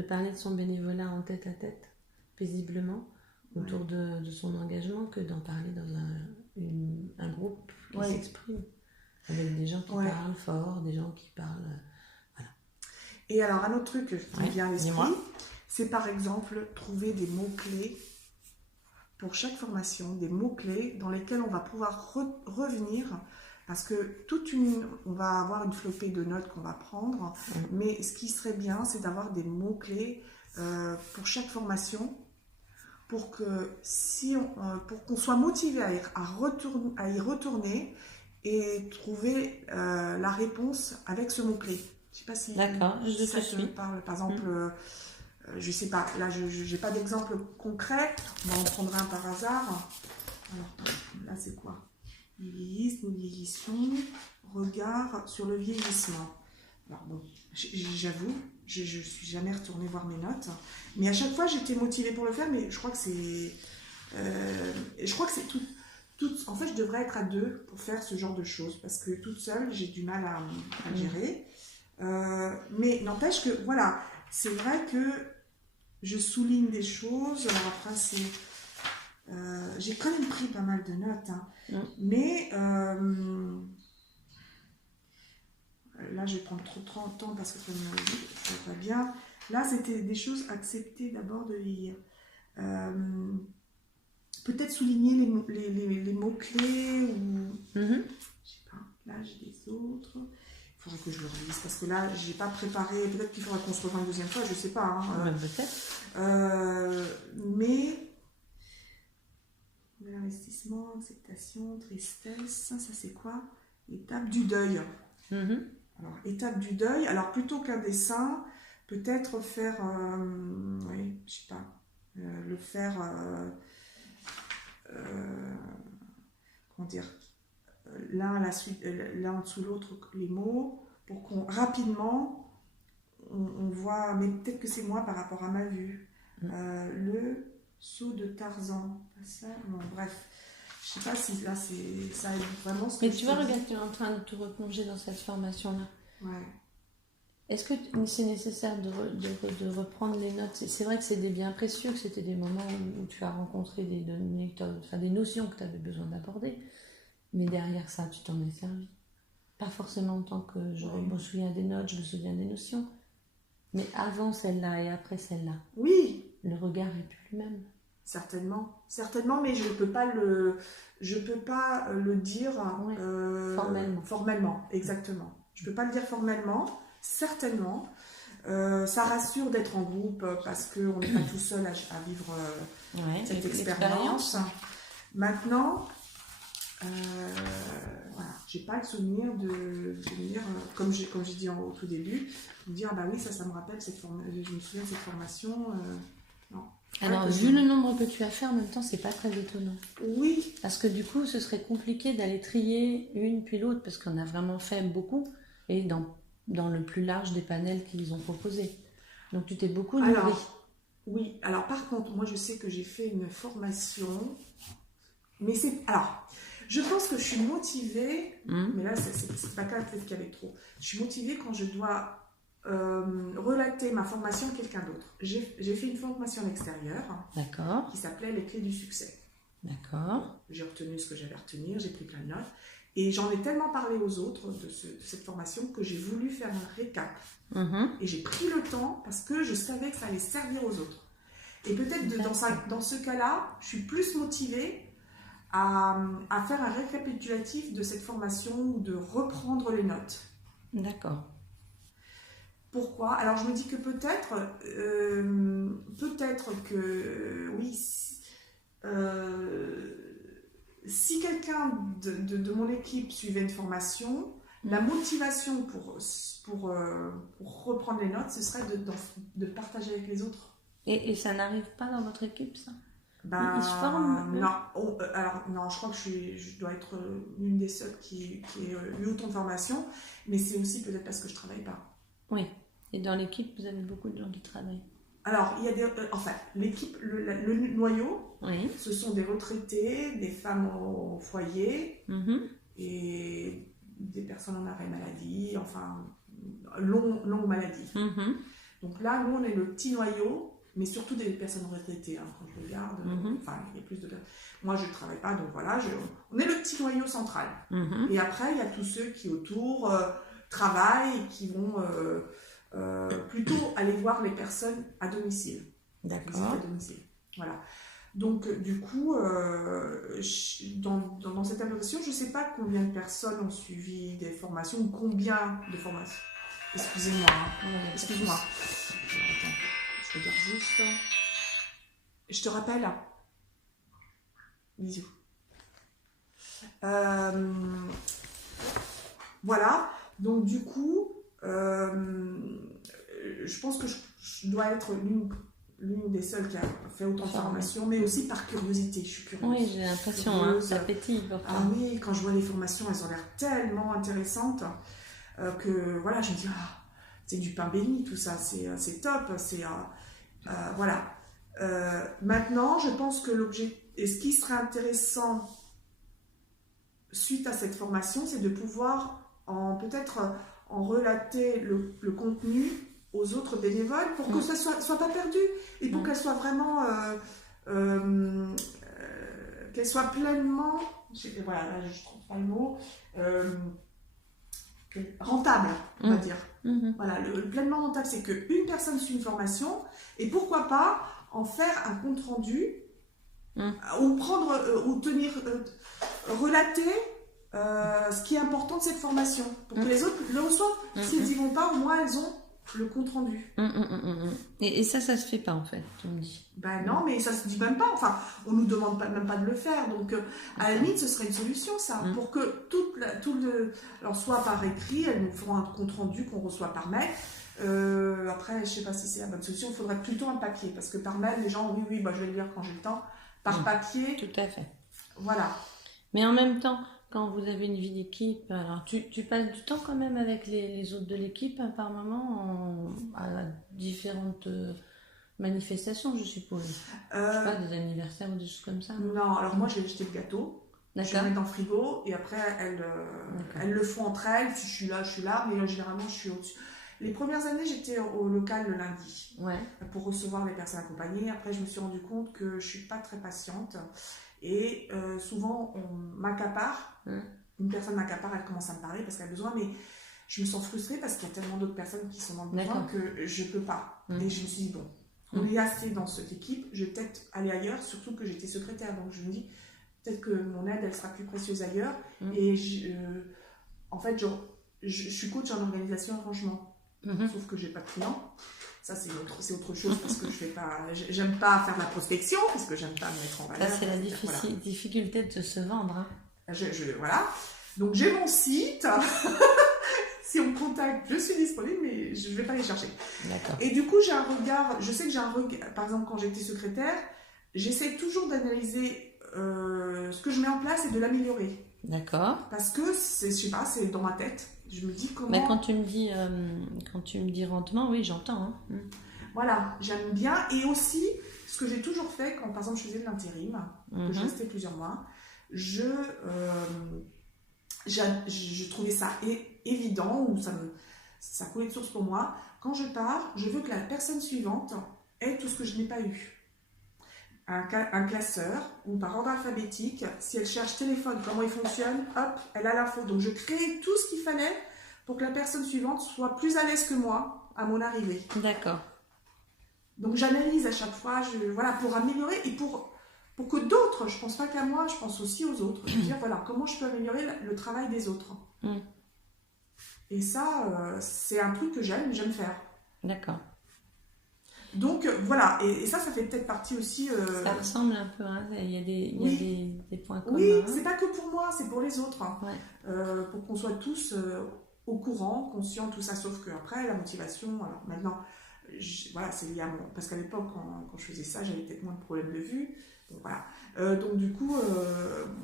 parler de son bénévolat en tête à tête, paisiblement, autour de son engagement, que d'en parler dans un groupe qui s'exprime. Avec des gens qui parlent fort, des gens qui parlent... voilà. Et alors, un autre truc qui me vient à l'esprit, c'est par exemple trouver des mots-clés pour chaque formation, des mots-clés dans lesquels on va pouvoir revenir, parce que on va avoir une flopée de notes qu'on va prendre, mais ce qui serait bien, c'est d'avoir des mots-clés pour chaque formation, pour qu'on soit motivé à y retourner et trouver la réponse avec ce mot-clé. Je ne sais pas si ça te parle. Par exemple, je ne sais pas, là je n'ai pas d'exemple concret, on va en prendre un par hasard. Alors, là c'est quoi? Ils vieillissent, nous vieillissons, regard sur le vieillissement. Alors bon, j'avoue, je ne suis jamais retournée voir mes notes, mais à chaque fois j'étais motivée pour le faire, mais je crois que c'est... En fait, je devrais être à deux pour faire ce genre de choses, parce que toute seule, j'ai du mal à gérer. Mais n'empêche que, voilà, c'est vrai que je souligne des choses. Alors après, j'ai quand même pris pas mal de notes, hein. Mais là, je vais prendre trop de temps parce que ça ne va pas bien. Là, c'était des choses acceptées d'abord de lire. Peut-être souligner les mots-clés ou... Je sais pas, là j'ai des autres. Il faudrait que je le relise parce que là, j'ai pas préparé. Peut-être qu'il faudra qu'on se revoie une deuxième fois, je sais pas. Hein. Peut-être. Mais... Investissement, acceptation, tristesse, ça c'est quoi? Étape du deuil. Alors, étape du deuil. Alors, plutôt qu'un dessin, peut-être faire... oui, je sais pas. Le faire... comment dire, l'un à la suite, l'un en dessous l'autre, les mots, pour qu'on rapidement on voit, mais peut-être que c'est moi par rapport à ma vue. Le saut de Tarzan, ça, bon, bref, je sais pas si là ça aide vraiment. Mais tu vois, regarde, tu es en train de te replonger dans cette formation-là. Ouais. Est-ce que c'est nécessaire de reprendre les notes? C'est vrai que c'est des biens précieux, que c'était des moments où tu as rencontré des données, des notions que tu avais besoin d'aborder. Mais derrière ça, tu t'en es servi. Pas forcément en tant que je me souviens des notes, je me souviens des notions. Mais avant celle-là et après celle-là. Oui. Le regard est plus le même. Certainement, mais je peux pas le dire formellement, exactement. Je peux pas le dire formellement. Certainement. Ça rassure d'être en groupe parce qu'on n'est pas tout seul à vivre cette expérience. Maintenant, voilà, j'ai pas le souvenir de venir, comme j'ai dit au tout début, de dire ah bah oui, ça me rappelle je me souviens de cette formation. Non. Alors, vu le nombre que tu as fait en même temps, c'est pas très étonnant. Oui. Parce que du coup, ce serait compliqué d'aller trier une puis l'autre parce qu'on a vraiment fait beaucoup et dans le plus large des panels qu'ils ont proposés. Donc tu t'es beaucoup nourri. Oui, alors par contre, moi je sais que j'ai fait une formation, mais je pense que je suis motivée, mais là c'est pas clair, peut-être qu'il y avait trop. Je suis motivée quand je dois relater ma formation à quelqu'un d'autre. J'ai fait une formation à l'extérieur. D'accord. Qui s'appelait Les clés du succès. D'accord. J'ai retenu ce que j'avais à retenir, j'ai pris plein de notes. Et j'en ai tellement parlé aux autres de cette formation que j'ai voulu faire un récap. Et j'ai pris le temps parce que je savais que ça allait servir aux autres. Et peut-être dans ce cas-là, je suis plus motivée à faire un récapitulatif de cette formation ou de reprendre les notes. D'accord. Pourquoi? Alors je me dis que peut-être que oui, si quelqu'un de mon équipe suivait une formation, la motivation pour reprendre les notes, ce serait de partager avec les autres. Et ça n'arrive pas dans votre équipe, ça? Ils se forment? Non. Non, je crois que je dois être l'une des seules qui ait eu autant de formations, mais c'est aussi peut-être parce que je ne travaille pas. Oui. Et dans l'équipe, vous avez beaucoup de gens qui travaillent. Alors, il y a l'équipe, le noyau, oui. Ce sont des retraités, des femmes au foyer et des personnes en arrêt maladie, enfin, longue maladie. Donc là, nous, on est le petit noyau, mais surtout des personnes retraitées, quand je regarde. Enfin, il y a plus de... Moi, je ne travaille pas, donc voilà, on est le petit noyau central. Et après, il y a tous ceux qui autour travaillent et qui vont plutôt aller voir les personnes à domicile. D'accord. À domicile. Voilà. Donc, du coup, dans cette impression, je ne sais pas combien de personnes ont suivi des formations ou combien de formations. Excusez-moi. Excuse-moi. Attends, je regarde juste. Je te rappelle. Bisous. Voilà. Donc, du coup, je pense que je dois être l'une des seules qui a fait autant de formations, mais aussi par curiosité. Je suis curieuse. Oui, j'ai l'impression, ça pétille pour toi. Ah oui, quand je vois les formations, elles ont l'air tellement intéressantes que voilà, je me dis, c'est du pain béni tout ça, c'est top. Voilà. Maintenant, je pense que ce qui serait intéressant suite à cette formation, c'est de pouvoir peut-être en relater le contenu aux autres bénévoles pour que ça soit pas perdu et pour qu'elle soit vraiment qu'elle soit pleinement, voilà, là je trouve pas le mot, rentable, on va dire. Voilà, pleinement rentable, c'est qu'une personne suit une formation et pourquoi pas en faire un compte rendu ou prendre ou tenir relater ce qui est important de cette formation pour que les autres le reçoivent. Si elles n'y vont pas, au moins elles ont le compte rendu. Et ça se fait pas en fait, tu me dis. Ben non, mais ça se dit même pas. Enfin, on nous demande même pas de le faire. Donc, à la limite, ce serait une solution, ça, pour que alors soit par écrit, elles nous feront un compte rendu qu'on reçoit par mail. Après, je sais pas si c'est la bonne solution. Il faudrait plutôt un papier, parce que par mail, les gens, oui, je vais le lire quand j'ai le temps. Par papier. Tout à fait. Voilà. Mais en même temps, quand vous avez une vie d'équipe, alors tu passes du temps quand même avec les autres de l'équipe par moment à différentes manifestations, je suppose. Je sais pas, des anniversaires ou des choses comme ça. Non, alors moi j'ai jeté le gâteau. Je le mets dans le frigo et après elles le font entre elles. Si je suis là, mais généralement je suis au-dessus. Les premières années, j'étais au local le lundi pour recevoir les personnes accompagnées. Après, je me suis rendu compte que je suis pas très patiente. Et souvent, on m'accapare. Une personne m'accapare, elle commence à me parler parce qu'elle a besoin, mais je me sens frustrée parce qu'il y a tellement d'autres personnes qui sont dans le besoin que je ne peux pas. Et je me suis dit, bon, on est assez dans cette équipe, je vais peut-être aller ailleurs, surtout que j'étais secrétaire. Donc je me dis, peut-être que mon aide, elle sera plus précieuse ailleurs. Et en fait, je suis coach en organisation et rangement. Sauf que je n'ai pas de clients. Ça, c'est autre chose parce que j'aime pas faire la prospection, parce que j'aime pas me mettre en valeur. Ça, c'est la difficulté de se vendre. Voilà. Donc, j'ai mon site. Si on me contacte, je suis disponible, mais je ne vais pas les chercher. D'accord. Et du coup, j'ai un regard. Je sais que j'ai un regard. Par exemple, quand j'étais secrétaire, j'essaie toujours d'analyser ce que je mets en place et de l'améliorer. D'accord. Parce que, je sais pas, c'est dans ma tête. Je me dis comment... Mais quand tu me dis rendement, oui, j'entends. Voilà, j'aime bien. Et aussi, ce que j'ai toujours fait, quand par exemple je faisais de l'intérim, que je restais plusieurs mois, je trouvais ça évident, ou ça coulait de source pour moi. Quand je pars, je veux que la personne suivante ait tout ce que je n'ai pas eu. Un classeur, ou par ordre alphabétique, si elle cherche téléphone, comment il fonctionne, hop, elle a l'info. Donc je crée tout ce qu'il fallait pour que la personne suivante soit plus à l'aise que moi à mon arrivée. D'accord. Donc j'analyse à chaque fois, voilà, pour améliorer et pour que d'autres, je ne pense pas qu'à moi, je pense aussi aux autres. Je veux dire, voilà, comment je peux améliorer le travail des autres. Et ça, c'est un truc que j'aime faire. D'accord. Donc voilà, et ça fait peut-être partie aussi... Ça ressemble un peu, il y a des points communs. Oui, c'est pas que pour moi, c'est pour les autres. Ouais. Pour qu'on soit tous au courant, conscients, tout ça, sauf qu'après, la motivation, alors maintenant, voilà, c'est lié à mon... Parce qu'à l'époque, quand je faisais ça, j'avais peut-être moins de problèmes de vue. Donc voilà. Donc du coup,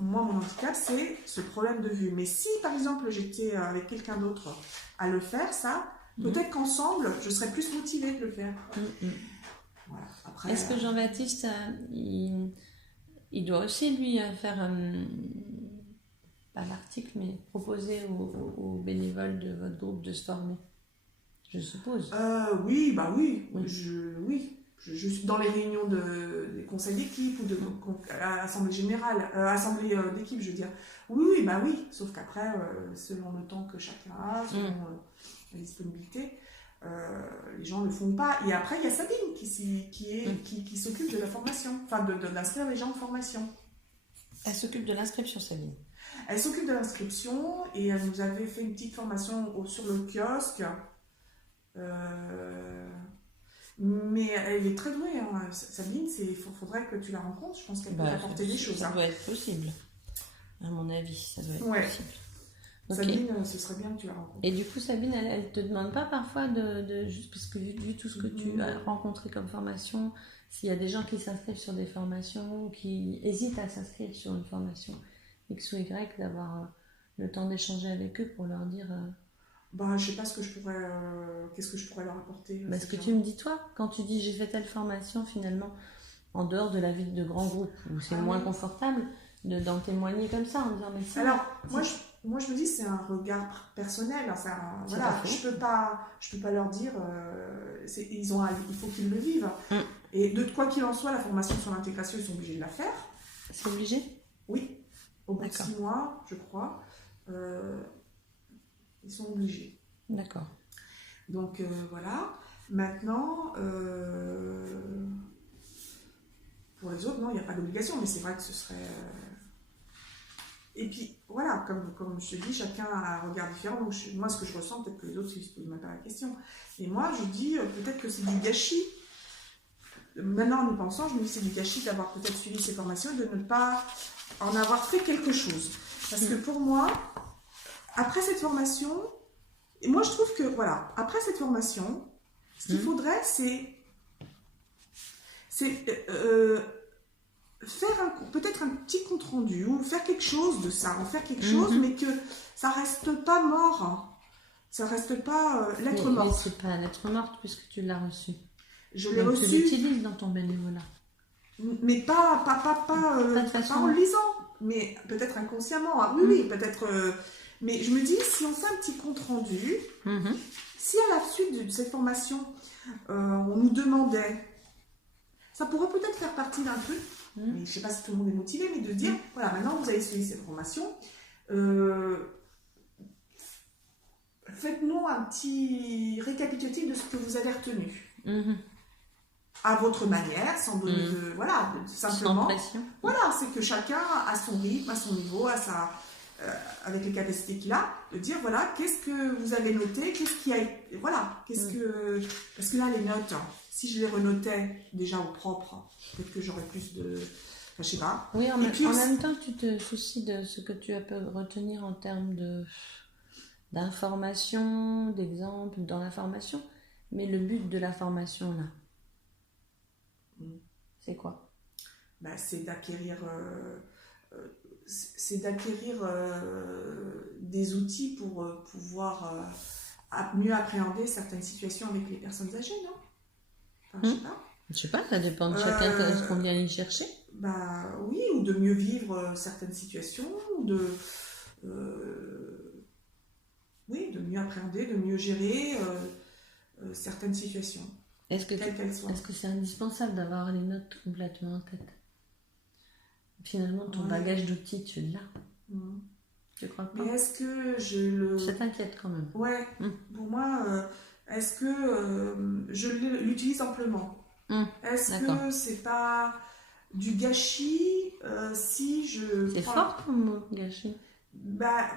moi, mon handicap, c'est ce problème de vue. Mais si, par exemple, j'étais avec quelqu'un d'autre à le faire, ça... Peut-être qu'ensemble, je serais plus motivée de le faire. Voilà. Après, est-ce que Jean-Baptiste, il doit aussi, lui, faire, pas l'article, mais proposer aux bénévoles de votre groupe de se former, je suppose. Oui, bah oui. Oui. Oui. je suis dans les réunions des conseils d'équipe ou de assemblée générale, assemblée d'équipe, je veux dire. Oui, sauf qu'après, selon le temps que chacun a, selon la disponibilité, les gens ne le font pas. Et après, il y a Sabine qui s'occupe de la formation, enfin d'inscrire les gens en formation. Elle s'occupe de l'inscription, Sabine. Elle s'occupe de l'inscription et elle nous avait fait une petite formation sur le kiosque. Mais elle est très douée, hein. Sabine, il faudrait que tu la rencontres. Je pense qu'elle peut t'apporter des choses. Ça doit être possible. À mon avis, ça doit être possible. Okay. Sabine, ce serait bien que tu la rencontres. Et du coup, Sabine, elle te demande pas parfois juste parce que vu tout ce que tu as rencontré comme formation, s'il y a des gens qui s'inscrivent sur des formations, qui hésitent à s'inscrire sur une formation X ou Y, d'avoir le temps d'échanger avec eux pour leur dire... je sais pas qu'est-ce que je pourrais leur apporter. Ce que tu me dis toi, quand tu dis j'ai fait telle formation, finalement, en dehors de la vie de grand groupe, où c'est moins confortable d'en témoigner comme ça, en disant mais si... Alors, moi je me dis c'est un regard personnel. Enfin, voilà, je peux pas leur dire, il faut qu'ils le vivent. Et de quoi qu'il en soit, la formation sur l'intégration, ils sont obligés de la faire. C'est obligé ? Oui, au bout de 6 mois, je crois. Ils sont obligés. D'accord. Donc voilà. Maintenant, pour les autres, non, il n'y a pas d'obligation, mais c'est vrai que ce serait... Et puis voilà, comme je te dis, chacun a un regard différent. Donc moi, ce que je ressens, peut-être que les autres, ils ne se posent même pas la question. Et moi, je dis peut-être que c'est du gâchis. Maintenant, en y pensant, je me dis c'est du gâchis d'avoir peut-être suivi ces formations et de ne pas en avoir fait quelque chose. Parce que pour moi, après cette formation, et moi je trouve que, voilà, après cette formation, ce qu'il faudrait, c'est faire peut-être un petit compte rendu ou faire quelque chose de ça, en faire quelque chose, mais que ça reste pas mort. Ça reste pas lettre morte. Mais c'est pas lettre morte puisque tu l'as reçu. Je l'ai reçu. Tu l'utilises dans ton bénévolat. Mais pas en le lisant, mais peut-être inconsciemment. Ah, oui, peut-être. Mais je me dis, si on fait un petit compte rendu, si à la suite de cette formation, on nous demandait, ça pourrait peut-être faire partie d'un truc, mais je ne sais pas si tout le monde est motivé, mais de dire, voilà, maintenant vous avez suivi cette formation, faites-nous un petit récapitulatif de ce que vous avez retenu. À votre manière, sans donner de... Voilà, simplement. Sans pression. Voilà, c'est que chacun a son rythme, à son niveau, avec les capacités qu'il a, de dire, voilà, qu'est-ce que vous avez noté, qu'est-ce qui a... Voilà, qu'est-ce que... Parce que là, les notes, si je les renotais déjà au propre, peut-être que j'aurais plus de... Enfin, je sais pas. Oui, en même temps, tu te soucies de ce que tu as pu retenir en termes d'informations, d'exemples dans la formation. Mais le but de la formation, là, c'est quoi ? C'est d'acquérir des outils pour pouvoir mieux appréhender certaines situations avec les personnes âgées, non ? Enfin, je sais pas, ça dépend de chacun de ce qu'on vient y chercher. Oui, ou de mieux vivre certaines situations, de mieux appréhender, de mieux gérer certaines situations. Quelles qu'elles soient. Est-ce que c'est indispensable d'avoir les notes complètement en tête ? Finalement, ton bagage d'outils, tu l'as. Tu crois pas ? Mais est-ce que Ça t'inquiète quand même. Ouais, pour moi, est-ce que je l'utilise amplement ? Est-ce que c'est pas du gâchis si je... C'est fort comme mot, gâchis.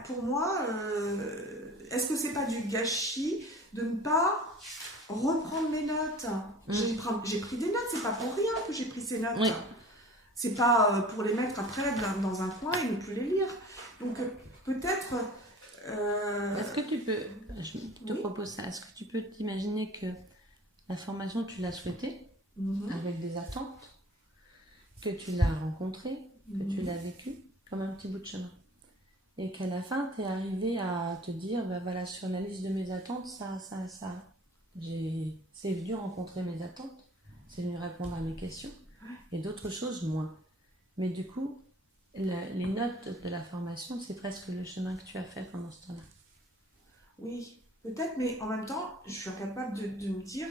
Pour moi, est-ce que c'est pas du gâchis de ne pas reprendre mes notes ? J'ai pris des notes, c'est pas pour rien que j'ai pris ces notes. Oui. C'est pas pour les mettre après dans un coin et ne plus les lire. Donc peut-être... Est-ce que tu peux... Je te propose ça. Est-ce que tu peux t'imaginer que la formation, tu l'as souhaitée avec des attentes, que tu l'as rencontrée, que tu l'as vécue comme un petit bout de chemin. Et qu'à la fin, tu es arrivé à te dire, voilà, sur la liste de mes attentes, ça. C'est venu rencontrer mes attentes, c'est venu répondre à mes questions, et d'autres choses, moins. Mais du coup, les notes de la formation, c'est presque le chemin que tu as fait pendant ce temps-là. Oui, Peut-être, mais en même temps, je suis incapable de me dire,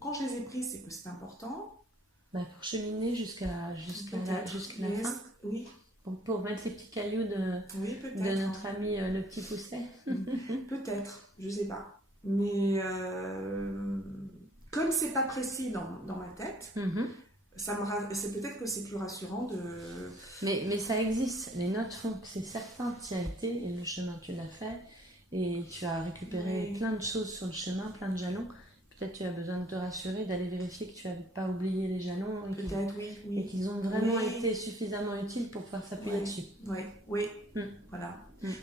quand je les ai pris, c'est que c'est important. Pour cheminer jusqu'à la fin. Oui. Pour mettre les petits cailloux de notre ami le petit Pousset. Peut-être, je sais pas. Mais comme c'est pas précis dans ma tête, c'est peut-être que c'est plus rassurant de... Mais ça existe. Les notes font que c'est certain, tu y as été et le chemin tu l'as fait. Et tu as récupéré plein de choses sur le chemin, plein de jalons. Peut-être tu as besoin de te rassurer, d'aller vérifier que tu n'avais pas oublié les jalons et qu'ils ont vraiment été suffisamment utiles pour pouvoir s'appuyer dessus. Oui. Voilà.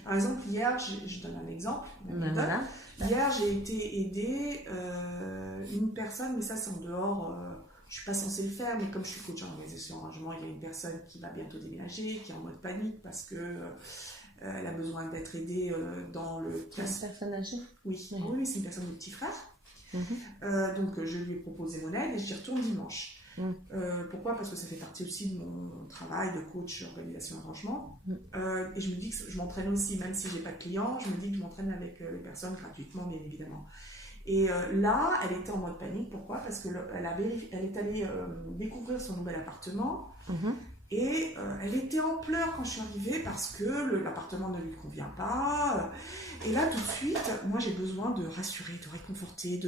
Par exemple, hier, je donne un exemple. Voilà. Hier, j'ai été aider une personne, mais ça c'est en dehors, je ne suis pas censée le faire, mais comme je suis coach en organisation et rangement, il y a une personne qui va bientôt déménager, qui est en mode panique parce que... elle a besoin d'être aidée dans le... C'est une personne âgée ? Oui, c'est une personne de petit frère. Donc je lui ai proposé mon aide et j'y retourne dimanche. Pourquoi ? Parce que ça fait partie aussi de mon travail de coach organisation et rangement. Et je me dis que je m'entraîne aussi, même si je n'ai pas de clients, je me dis que je m'entraîne avec les personnes gratuitement, bien évidemment. Et là, elle était en mode panique. Pourquoi ? Parce qu'elle est allée découvrir son nouvel appartement. Et elle était en pleurs quand je suis arrivée parce que l'appartement ne lui convient pas. Et là, tout de suite, moi j'ai besoin de rassurer, de réconforter,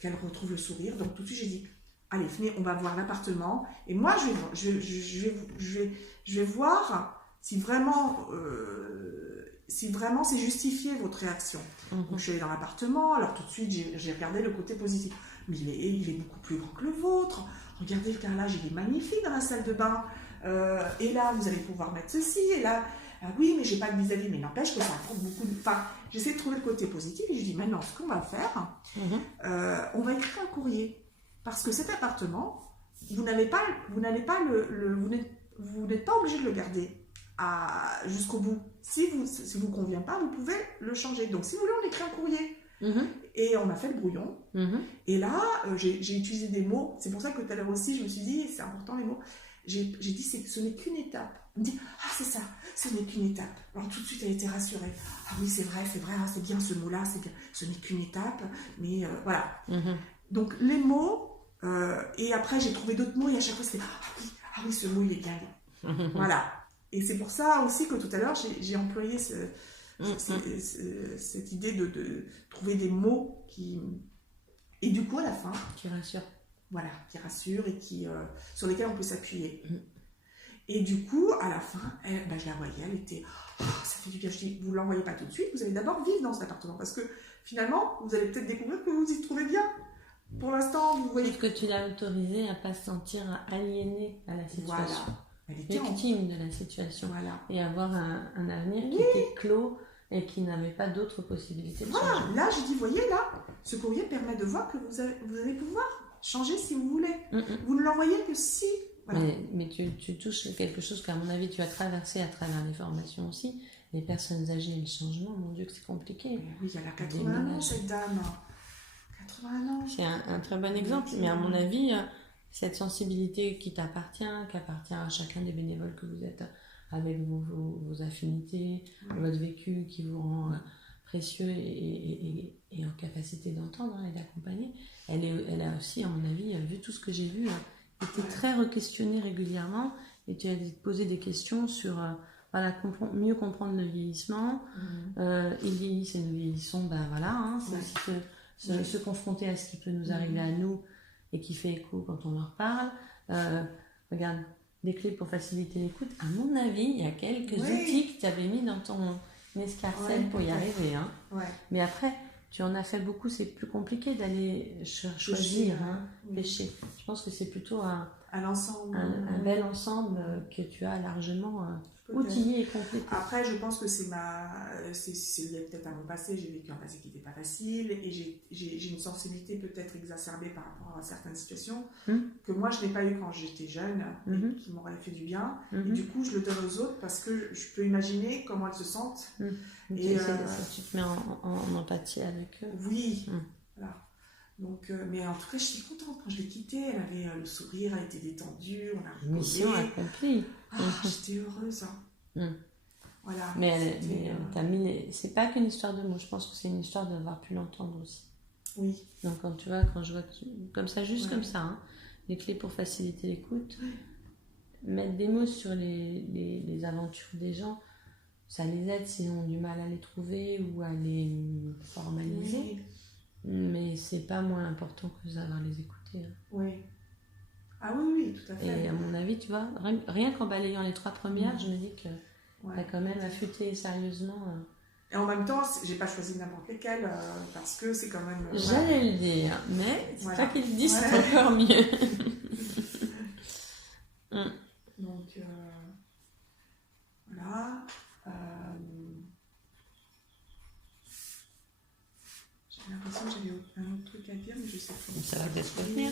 qu'elle retrouve le sourire. Donc tout de suite, j'ai dit, allez, venez, on va voir l'appartement. Et moi, je vais voir si vraiment c'est justifié votre réaction. Donc je suis allée dans l'appartement, alors tout de suite, j'ai regardé le côté positif. Mais il est beaucoup plus grand que le vôtre. Regardez le carrelage, il est magnifique dans la salle de bain. Et là, vous allez pouvoir mettre ceci, et là, oui, mais j'ai pas de vis-à-vis, mais n'empêche que ça apporte beaucoup de... Enfin, j'essaie de trouver le côté positif, et je dis, maintenant, ce qu'on va faire, on va écrire un courrier. Parce que cet appartement, vous n'êtes pas obligé de le garder jusqu'au bout. Si vous convient pas, vous pouvez le changer. Donc, si vous voulez, on écrit un courrier. Et on a fait le brouillon. Et là, j'ai utilisé des mots. C'est pour ça que tout à l'heure aussi, je me suis dit, c'est important les mots. J'ai dit, ce n'est qu'une étape. Elle me dit, c'est ça, ce n'est qu'une étape. Alors tout de suite, elle était rassurée. Ah oui, c'est vrai, c'est bien ce mot-là, c'est bien. Ce n'est qu'une étape, mais voilà. Donc les mots, et après j'ai trouvé d'autres mots, et à chaque fois c'était, ah oui, ce mot, il est bien. Voilà. Et c'est pour ça aussi que tout à l'heure, j'ai employé cette idée de trouver des mots qui... Et du coup, à la fin... Qui rassurent. Voilà, qui rassure et sur lesquels on peut s'appuyer. Et du coup, à la fin, je la voyais, elle était... ça fait du bien. Je dis, vous ne l'envoyez pas tout de suite, vous allez d'abord vivre dans cet appartement. Parce que finalement, vous allez peut-être découvrir que vous y trouvez bien. Pour l'instant, vous voyez... Sauf que tu l'as autorisée à ne pas se sentir aliénée à la situation. Voilà. Elle était victime de la situation. Voilà. Et avoir un avenir qui était clos et qui n'avait pas d'autres possibilités de changer. Là, j'ai dit, voyez, là, ce courrier permet de voir que vous allez pouvoir... changer si vous voulez. Vous ne l'envoyez que si... Voilà. Mais tu touches quelque chose qu'à mon avis tu as traversé à travers les formations aussi. Les personnes âgées et le changement, mon Dieu que c'est compliqué. Mais oui, elle a 80 ans cette dame. 80 ans. C'est un très bon exemple, mais à mon avis, cette sensibilité qui qu'appartient à chacun des bénévoles que vous êtes, avec vos affinités, votre vécu qui vous rend... précieux et en capacité d'entendre et d'accompagner. Elle a aussi, à mon avis, vu tout ce que j'ai vu, été très re-questionnée régulièrement et tu as posé des questions sur mieux comprendre le vieillissement. Ils vieillissent et nous vieillissons, c'est aussi se confronter à ce qui peut nous arriver à nous et qui fait écho quand on en reparle. Regarde, des clés pour faciliter l'écoute. À mon avis, il y a quelques outils que tu avais mis dans ton escarcelle pour y arriver. Mais après, tu en as fait beaucoup, c'est plus compliqué d'aller choisir, pêcher. Je pense que c'est plutôt un bel ensemble que tu as largement outillé et complété. Après, je pense que c'est lié peut-être à mon passé. J'ai vécu un passé qui n'était pas facile et j'ai une sensibilité peut-être exacerbée par rapport à certaines situations que moi je n'ai pas eu quand j'étais jeune et qui m'auraient fait du bien. Et du coup, je le donne aux autres parce que je peux imaginer comment elles se sentent. Et tu te mets en empathie avec eux. Oui, voilà. Donc, mais en tout cas, je suis contente quand je l'ai quittée. Elle avait le sourire, elle était détendue, on a rigolé. Mission accomplie. J'étais heureuse. Voilà. Mais t'as mis c'est pas qu'une histoire de mots, je pense que c'est une histoire d'avoir pu l'entendre aussi. Oui. Donc quand je vois comme ça, juste comme ça, hein, les clés pour faciliter l'écoute, mettre des mots sur les aventures des gens, ça les aide s'ils ont du mal à les trouver ou à les formaliser. Mais c'est pas moins important que savoir les écouter. Hein. Oui. Ah oui, tout à fait. Et à mon avis, tu vois, rien qu'en balayant les 3 premières, je me dis que t'as quand même affûté sérieusement. Et en même temps, j'ai pas choisi n'importe lesquelles parce que c'est quand même. J'allais le dire, mais c'est pas qu'il le dit, c'est encore mieux. Donc voilà. J'ai l'impression que j'avais un autre truc à dire, mais je sais pas. Ça va peut-être revenir.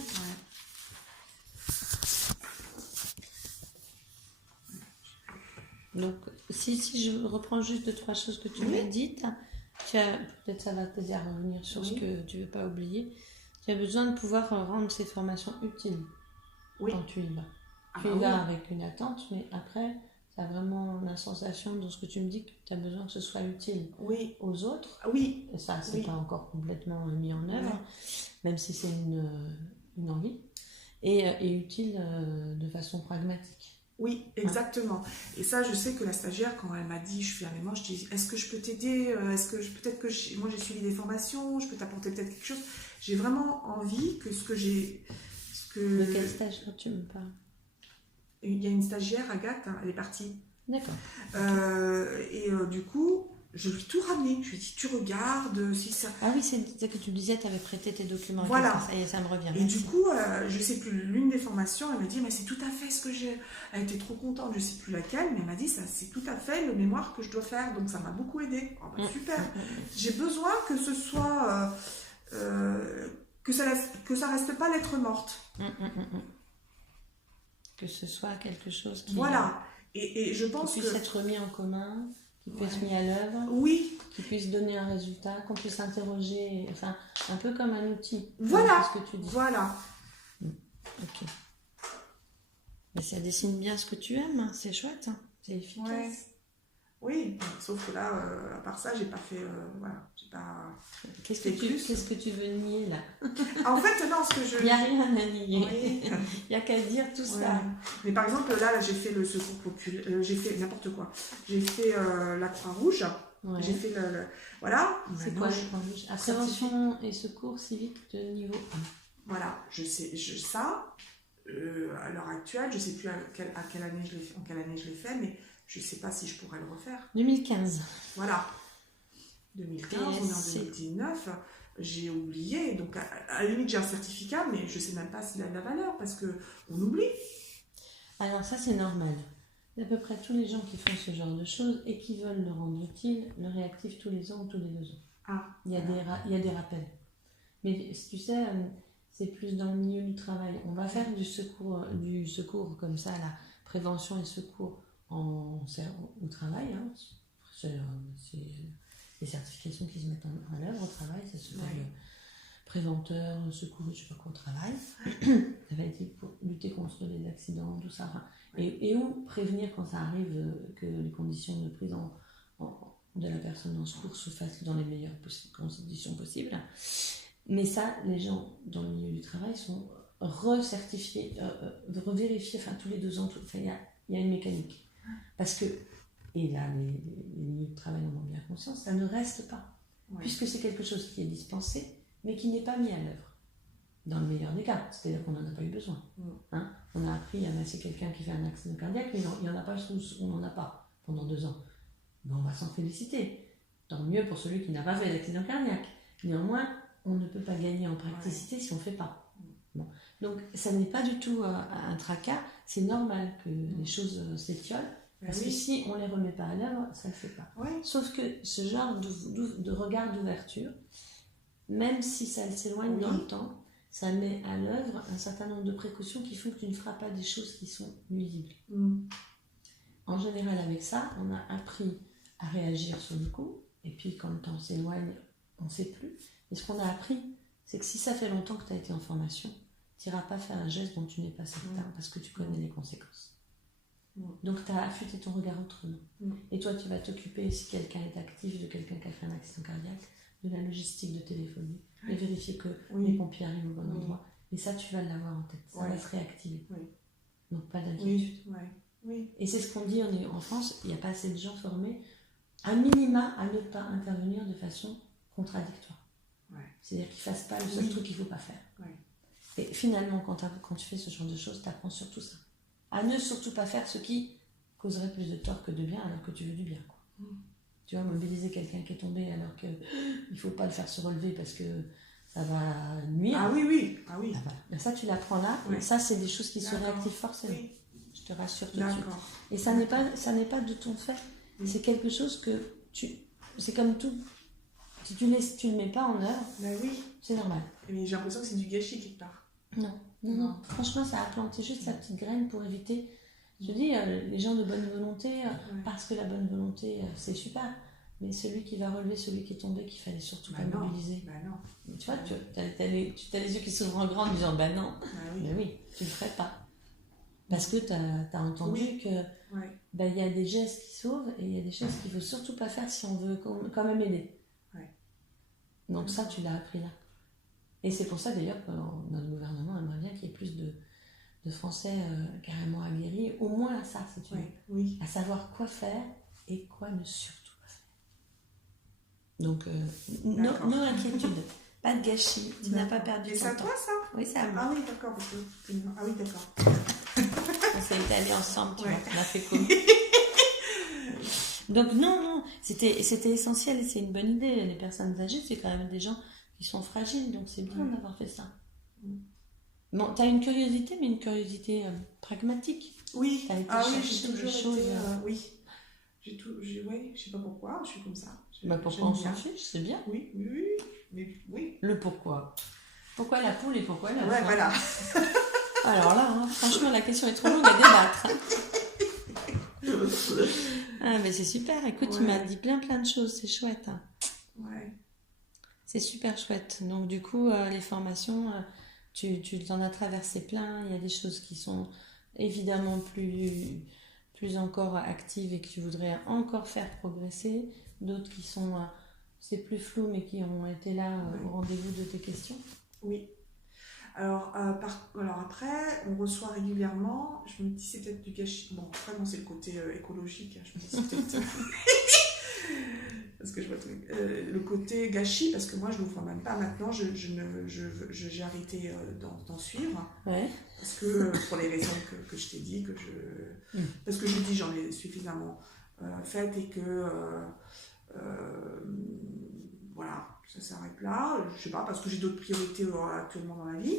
Donc, si je reprends juste 2-3 choses que tu m'as dites, peut-être ça va t'aider à revenir sur ce que tu ne veux pas oublier. Tu as besoin de pouvoir rendre ces formations utiles quand tu y vas. Tu y vas avec une attente, mais après, tu as vraiment la sensation dans ce que tu me dis que tu as besoin que ce soit utile aux autres. Oui. Et ça, c'est pas encore complètement mis en œuvre, même si c'est une envie. Et utile de façon pragmatique. Oui, exactement. Et ça, je sais que la stagiaire, quand elle m'a dit, je fais un mémoire, je dis, est-ce que je peux t'aider? Peut-être que moi j'ai suivi des formations, je peux t'apporter peut-être quelque chose. J'ai vraiment envie que ce que j'ai... De quel stagiaire tu me parles? Il y a une stagiaire, Agathe, elle est partie. D'accord. Et du coup, je lui ai tout ramené. Je lui ai dit, tu regardes, si ça... Ah oui, c'est que tu disais, tu avais prêté tes documents. Voilà. Ça me revient. Et merci. Du coup, je ne sais plus, l'une des formations, elle m'a dit, mais c'est tout à fait ce que j'ai... Elle était trop contente, je ne sais plus laquelle, mais elle m'a dit, ça, c'est tout à fait le mémoire que je dois faire. Donc ça m'a beaucoup aidée. Oh, bah, super. J'ai besoin que ce soit... que ça reste pas lettre morte. Que ce soit quelque chose qui... Voilà. Et je pense qui puisse être mis en commun, qui puisse être mis à l'œuvre, qui puisse donner un résultat, qu'on puisse interroger, enfin, un peu comme un outil. Voilà, ce que tu dis. Voilà. Ok. Mais ça dessine bien ce que tu aimes, hein. C'est chouette, hein. C'est efficace. Ouais. Oui, sauf que là, à part ça, j'ai pas fait... voilà, j'ai pas... Qu'est-ce que tu veux nier, là? En fait, non, ce que je... Il n'y a rien à nier. Oui. Il n'y a qu'à dire tout ça. Mais par exemple, là j'ai fait le secours populaire, j'ai fait n'importe quoi. J'ai fait la Croix-Rouge, j'ai fait le... Voilà. C'est quoi la Croix-Rouge? Prévention et secours civique de niveau 1. Voilà, ça, à l'heure actuelle, je ne sais plus en quelle année je l'ai fait, mais je ne sais pas si je pourrais le refaire. 2015. Voilà. 2015, on est en 2019, j'ai oublié. Donc, à la limite, j'ai un certificat, mais je ne sais même pas s'il a de la valeur, parce qu'on oublie. Alors ça, c'est normal. À peu près tous les gens qui font ce genre de choses et qui veulent le rendre utile, le réactivent tous les ans ou tous les 2 ans. Ah, il y a des rappels. Mais tu sais, c'est plus dans le milieu du travail. On va faire du secours comme ça, la prévention et secours au travail. Hein. C'est des certifications qui se mettent en œuvre au travail. Ça s'appelle préventeur, secours, je sais pas quoi, au travail. Ça va être pour lutter contre les accidents, tout ça. Enfin, et ou prévenir quand ça arrive que les conditions de prise de la personne en secours se fassent dans les meilleures conditions possibles. Mais ça, les gens dans le milieu du travail sont recertifiés, revérifiés, enfin tous les 2 ans, il y a une mécanique. Parce que, et là les milieux de travail en ont bien conscience, ça ne reste pas. Puisque c'est quelque chose qui est dispensé, mais qui n'est pas mis à l'œuvre. Dans le meilleur des cas, c'est-à-dire qu'on n'en a pas eu besoin. Hein, on a appris à masser quelqu'un qui fait un accident cardiaque, mais il n'y en a pas, on n'en a pas pendant 2 ans. Ben, on va s'en féliciter. Tant mieux pour celui qui n'a pas fait d'accident cardiaque. Néanmoins, on ne peut pas gagner en praticité si on ne fait pas. Bon. Donc, ça n'est pas du tout un tracas. C'est normal que les choses s'étiolent. Parce que si on ne les remet pas à l'œuvre, ça ne le fait pas. Sauf que ce genre de regard d'ouverture, même si ça s'éloigne dans le temps, ça met à l'œuvre un certain nombre de précautions qui font que tu ne feras pas des choses qui sont nuisibles. En général, avec ça, on a appris à réagir sur le coup. Et puis, quand le temps s'éloigne, on ne sait plus. Et ce qu'on a appris, c'est que si ça fait longtemps que tu as été en formation, tu n'iras pas faire un geste dont tu n'es pas certain parce que tu connais les conséquences. Donc tu as affûté ton regard autrement. Et toi, tu vas t'occuper, si quelqu'un est actif, de quelqu'un qui a fait un accident cardiaque, de la logistique de téléphonie, et vérifier que les pompiers arrivent au bon endroit. Et ça, tu vas l'avoir en tête. Ça va se réactiver. Donc pas d'inquiétude. Et c'est ce qu'on dit en France, il n'y a pas assez de gens formés, à minima, à ne pas intervenir de façon contradictoire. C'est-à-dire qu'ils ne fassent pas le seul truc qu'il ne faut pas faire. Et finalement, quand tu fais ce genre de choses, tu apprends surtout ça. À ne surtout pas faire ce qui causerait plus de tort que de bien, alors que tu veux du bien. Tu vois, mobiliser quelqu'un qui est tombé alors qu'il ne faut pas le faire se relever parce que ça va nuire. Ah oui. Ben ça, tu l'apprends là. Et ça, c'est des choses qui se réactivent forcément. Je te rassure tout de suite. Et ça n'est pas de ton fait. C'est quelque chose que c'est comme tout. Si tu le mets pas en œuvre, c'est normal. Mais j'ai l'impression que c'est du gâchis quelque part. Non. Franchement, ça a planté juste sa petite graine pour éviter. Je dis, les gens de bonne volonté, parce que la bonne volonté, c'est super. Mais celui qui va relever celui qui est tombé, qu'il fallait surtout pas mobiliser. Mais tu vois, tu as les yeux qui s'ouvrent en grand en disant, non. Mais oui, tu le ferais pas. Parce que tu as entendu que y a des gestes qui sauvent et il y a des choses qu'il ne faut surtout pas faire si on veut quand même aider. Donc ça, tu l'as appris là. Et c'est pour ça d'ailleurs que notre gouvernement aimerait bien qu'il y ait plus de Français carrément aguerris, au moins à ça, si tu veux. À savoir quoi faire et quoi ne surtout pas faire. Donc, no inquiétude, pas de gâchis, tu n'as pas perdu ton temps. C'est à toi ça? Oui, c'est à moi. Ah oui, d'accord. Ah oui, d'accord. On s'est étalés ensemble, tu vois, on a fait comme. Donc non, c'était essentiel et c'est une bonne idée. Les personnes âgées, c'est quand même des gens qui sont fragiles, donc c'est bien d'avoir fait ça. Bon, t'as une curiosité, mais une curiosité pragmatique. Oui, j'ai toujours été... je sais pas pourquoi, je suis comme ça. Pourquoi on s'en fiche, c'est bien. Oui. Le pourquoi. Pourquoi la poule et pourquoi la poule. Voilà. Alors là, franchement, la question est trop longue à débattre. Ah, mais c'est super. Écoute, tu m'as dit plein de choses. C'est chouette. C'est super chouette. Donc, du coup, les formations, tu en as traversé plein. Il y a des choses qui sont évidemment plus encore actives et que tu voudrais encore faire progresser. D'autres qui sont, c'est plus flou, mais qui ont été là au rendez-vous de tes questions. Oui. Alors après, on reçoit régulièrement, je me dis c'est peut-être du gâchis. Bon, après, c'est le côté écologique. Je me dis c'est peut-être... parce que je vois le côté gâchis, parce que moi, je ne l'ouvre même pas maintenant. J'ai arrêté d'en suivre. Parce que, pour les raisons que je t'ai dit, parce que je me dis j'en ai suffisamment fait et que... voilà, ça s'arrête là, je sais pas, parce que j'ai d'autres priorités actuellement dans la vie.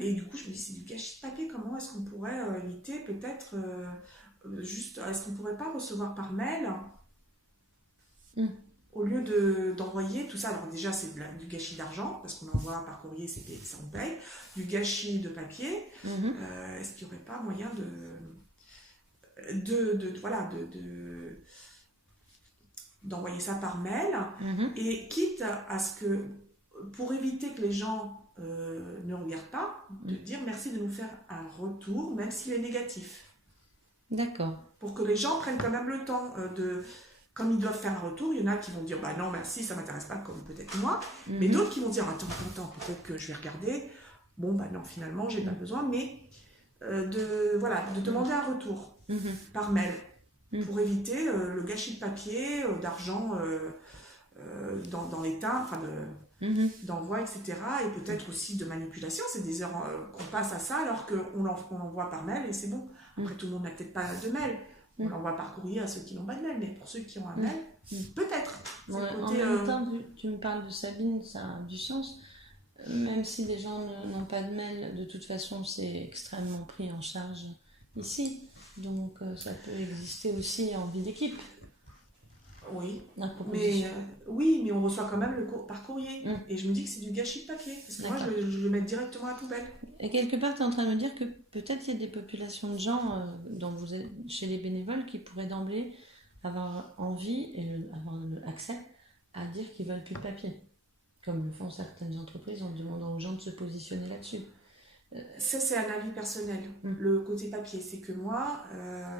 Et du coup, je me dis, c'est du gâchis de papier, comment est-ce qu'on pourrait éviter peut-être, est-ce qu'on pourrait pas recevoir par mail, au lieu d'envoyer tout ça. Alors déjà, c'est du gâchis d'argent, parce qu'on envoie par courrier, ça on paye, du gâchis de papier. Est-ce qu'il n'y aurait pas moyen d'envoyer ça par mail, et quitte à ce que, pour éviter que les gens ne regardent pas, de dire merci de nous faire un retour, même s'il est négatif. D'accord. Pour que les gens prennent quand même le temps comme ils doivent faire un retour, il y en a qui vont dire non merci, ça m'intéresse pas, comme peut-être moi, mais d'autres qui vont dire attends, peut-être que je vais regarder, non finalement j'ai pas besoin, mais de demander un retour par mail. Pour éviter le gâchis de papier, d'argent dans l'état, d'envoi, etc. Et peut-être aussi de manipulation. C'est des heures qu'on passe à ça alors qu'on l'envoie par mail et c'est bon. Après, tout le monde n'a peut-être pas de mail. On l'envoie par courrier à ceux qui n'ont pas de mail, mais pour ceux qui ont un mail, peut-être. En même temps, tu me parles de Sabine, ça a du sens. Même si les gens n'ont pas de mail, de toute façon, c'est extrêmement pris en charge ici. Donc, ça peut exister aussi en vie d'équipe. Oui, mais on reçoit quand même par courrier. Et je me dis que c'est du gâchis de papier. Parce que moi, je le mets directement à la poubelle. Et quelque part, tu es en train de me dire que peut-être il y a des populations de gens dont vous êtes chez les bénévoles qui pourraient d'emblée avoir envie et avoir accès à dire qu'ils ne veulent plus de papier. Comme le font certaines entreprises en demandant aux gens de se positionner là-dessus. Ça, c'est un avis personnel. Le côté papier, c'est que moi,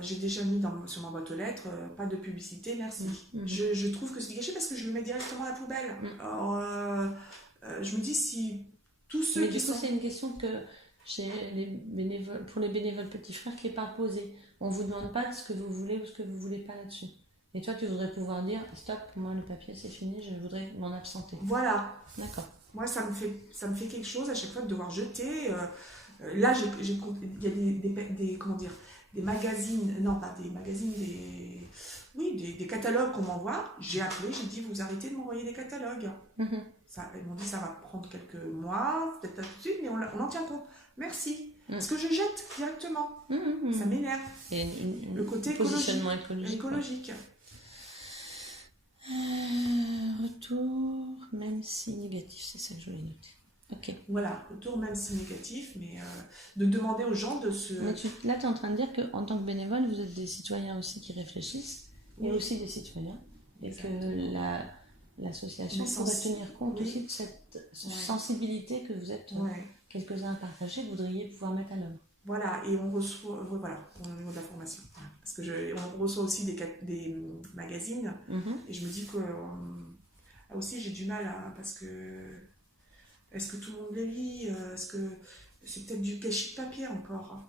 j'ai déjà mis sur ma boîte aux lettres, pas de publicité, merci. Je trouve que c'est gâché parce que je le mets directement à la poubelle. Alors, je me dis si tous ceux mais qui sont... c'est une question que pour les bénévoles petits frères qui n'est pas posée. On ne vous demande pas ce que vous voulez ou ce que vous ne voulez pas là-dessus. Et toi, tu voudrais pouvoir dire, stop, moi le papier c'est fini, je voudrais m'en absenter. Voilà. D'accord. Moi, ça me fait quelque chose à chaque fois de devoir jeter. Là, il y a des magazines, non pas des magazines, des catalogues qu'on m'envoie. J'ai appelé, j'ai dit, vous arrêtez de m'envoyer des catalogues. Ils m'ont dit, ça va prendre quelques mois, peut-être pas tout de suite, mais on en tient compte. Merci. Parce que je jette directement. Ça m'énerve. Et le côté positionnement écologique. Retour, même si négatif, c'est ça que je voulais noter. Ok. Voilà, retour même si négatif, mais de demander aux gens de se... Là, tu es en train de dire qu'en tant que bénévole, vous êtes des citoyens aussi qui réfléchissent, et aussi des citoyens, et que l'association pourrait tenir compte aussi de cette sensibilité que vous êtes quelques-uns à partager, que vous voudriez pouvoir mettre à l'œuvre. Voilà, et on reçoit, au niveau de la formation. Parce que on reçoit aussi des magazines, et je me dis que là aussi j'ai du mal parce que est-ce que tout le monde les lit? Est-ce que c'est peut-être du gâchis de papier encore?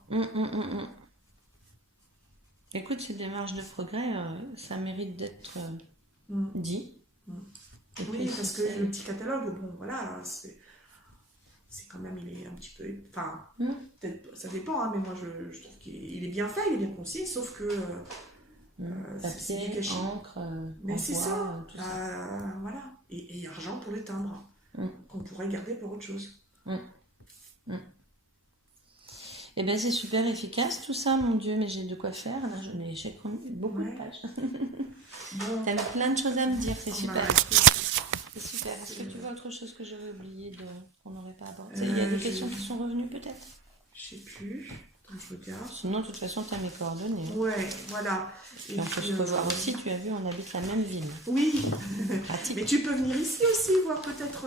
Écoute, ces démarches de progrès, ça mérite d'être dit. Oui, parce que le petit catalogue, bon voilà, c'est quand même, il est un petit peu... Enfin, peut-être, ça dépend, hein, mais moi je trouve qu'il est bien fait, il est bien concis, sauf que... papier, encre, mais c'est ça, voilà. Et argent pour les timbres, qu'on pourrait garder pour autre chose. Eh bien, c'est super efficace tout ça, mon Dieu, mais j'ai de quoi faire. Là, j'ai beaucoup de pages. Bon. T'as plein de choses à me dire, c'est super. C'est super. Est-ce que tu vois autre chose que j'avais oublié qu'on n'aurait pas abordé? Il y a des questions qui sont revenues peut-être? Je sais plus. Attends, je regarde. Sinon, de toute façon, tu as mes coordonnées. Ouais, voilà. Et on peut se revoir aussi. Tu as vu, on habite la même ville. Oui. Mais tu peux venir ici aussi, voir peut-être...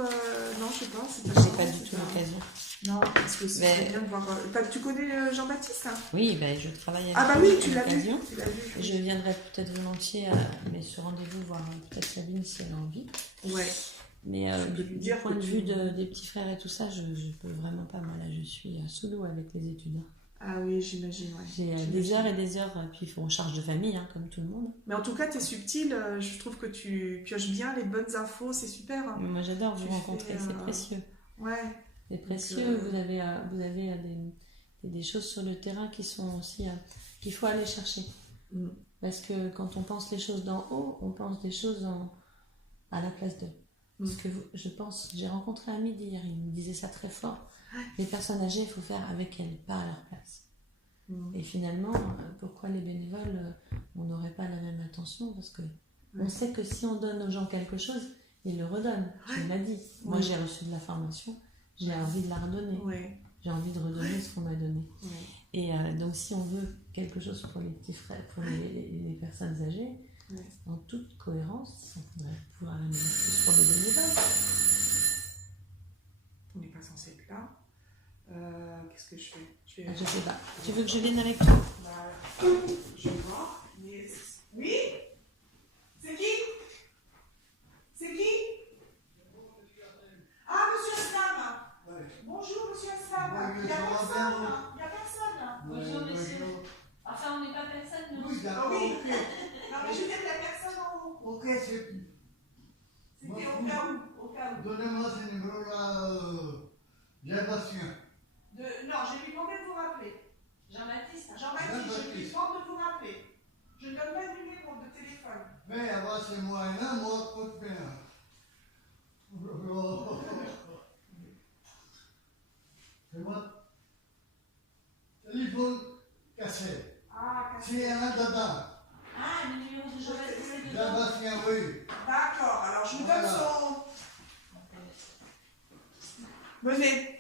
Non, je sais pas. J'ai pas du tout l'occasion. Non, parce que c'est bien de voir... Tu connais Jean-Baptiste, hein? Oui, je travaille avec lui. Ah bah oui, tu l'as vu. Je viendrai peut-être volontiers mais ce rendez-vous voir peut-être Sabine si elle a envie. Ouais. Mais du point de vue des petits frères et tout ça, je peux vraiment pas. Moi là, je suis sous l'eau avec les études. Ah oui, j'imagine. Ouais. J'ai des heures et des heures, puis il faut en charge de famille, hein, comme tout le monde. Mais en tout cas, tu es subtil. Je trouve que tu pioches bien les bonnes infos, c'est super. Hein. Moi, j'adore vous rencontrer, c'est précieux. Ouais. C'est précieux. Vous avez des choses sur le terrain qui sont aussi qu'il faut aller chercher. Parce que quand on pense les choses d'en haut, on pense des choses à la place d'eux. Parce que je pense, j'ai rencontré un midi hier, il me disait ça très fort. Les personnes âgées, il faut faire avec elles, pas à leur place. Et finalement, pourquoi les bénévoles, on n'aurait pas la même attention? Parce que on sait que si on donne aux gens quelque chose, ils le redonnent. Je l'ai dit. Moi, j'ai reçu de la formation, j'ai envie de la redonner. J'ai envie de redonner ce qu'on m'a donné. Et donc, si on veut quelque chose pour les petits frères, pour les personnes âgées, en toute cohérence, on pourrait pouvoir la même chose pour les bénévoles. On n'est pas censé être là. Qu'est-ce que je fais? Je sais pas. Tu veux que je vienne avec toi? Je vais voir. Mais... Oui? C'est qui? C'est qui? Ah, monsieur Aslam. Bonjour, monsieur Aslam. Il n'y a personne. Il n'y a personne. Bonjour, monsieur. Enfin, on n'est pas personne, nous. Oui, d'accord. Oui. Non, mais je veux dire, il n'y a personne en haut. Ok, c'était au cas où. Donnez-moi ce numéro-là, Jean-Bastien. Non, je lui demandé de vous rappeler. Jean-Baptiste, je lui demande de vous rappeler. Je ne donne pas de numéro de téléphone. Mais avant, c'est moi et là, moi, coup de peine. C'est moi. Téléphone cassé. Ah, cassé. C'est un dada. Ah, le numéro de Jean-Baptiste. Jean-Bastien, oui. D'accord, alors je vous donne son... Venez.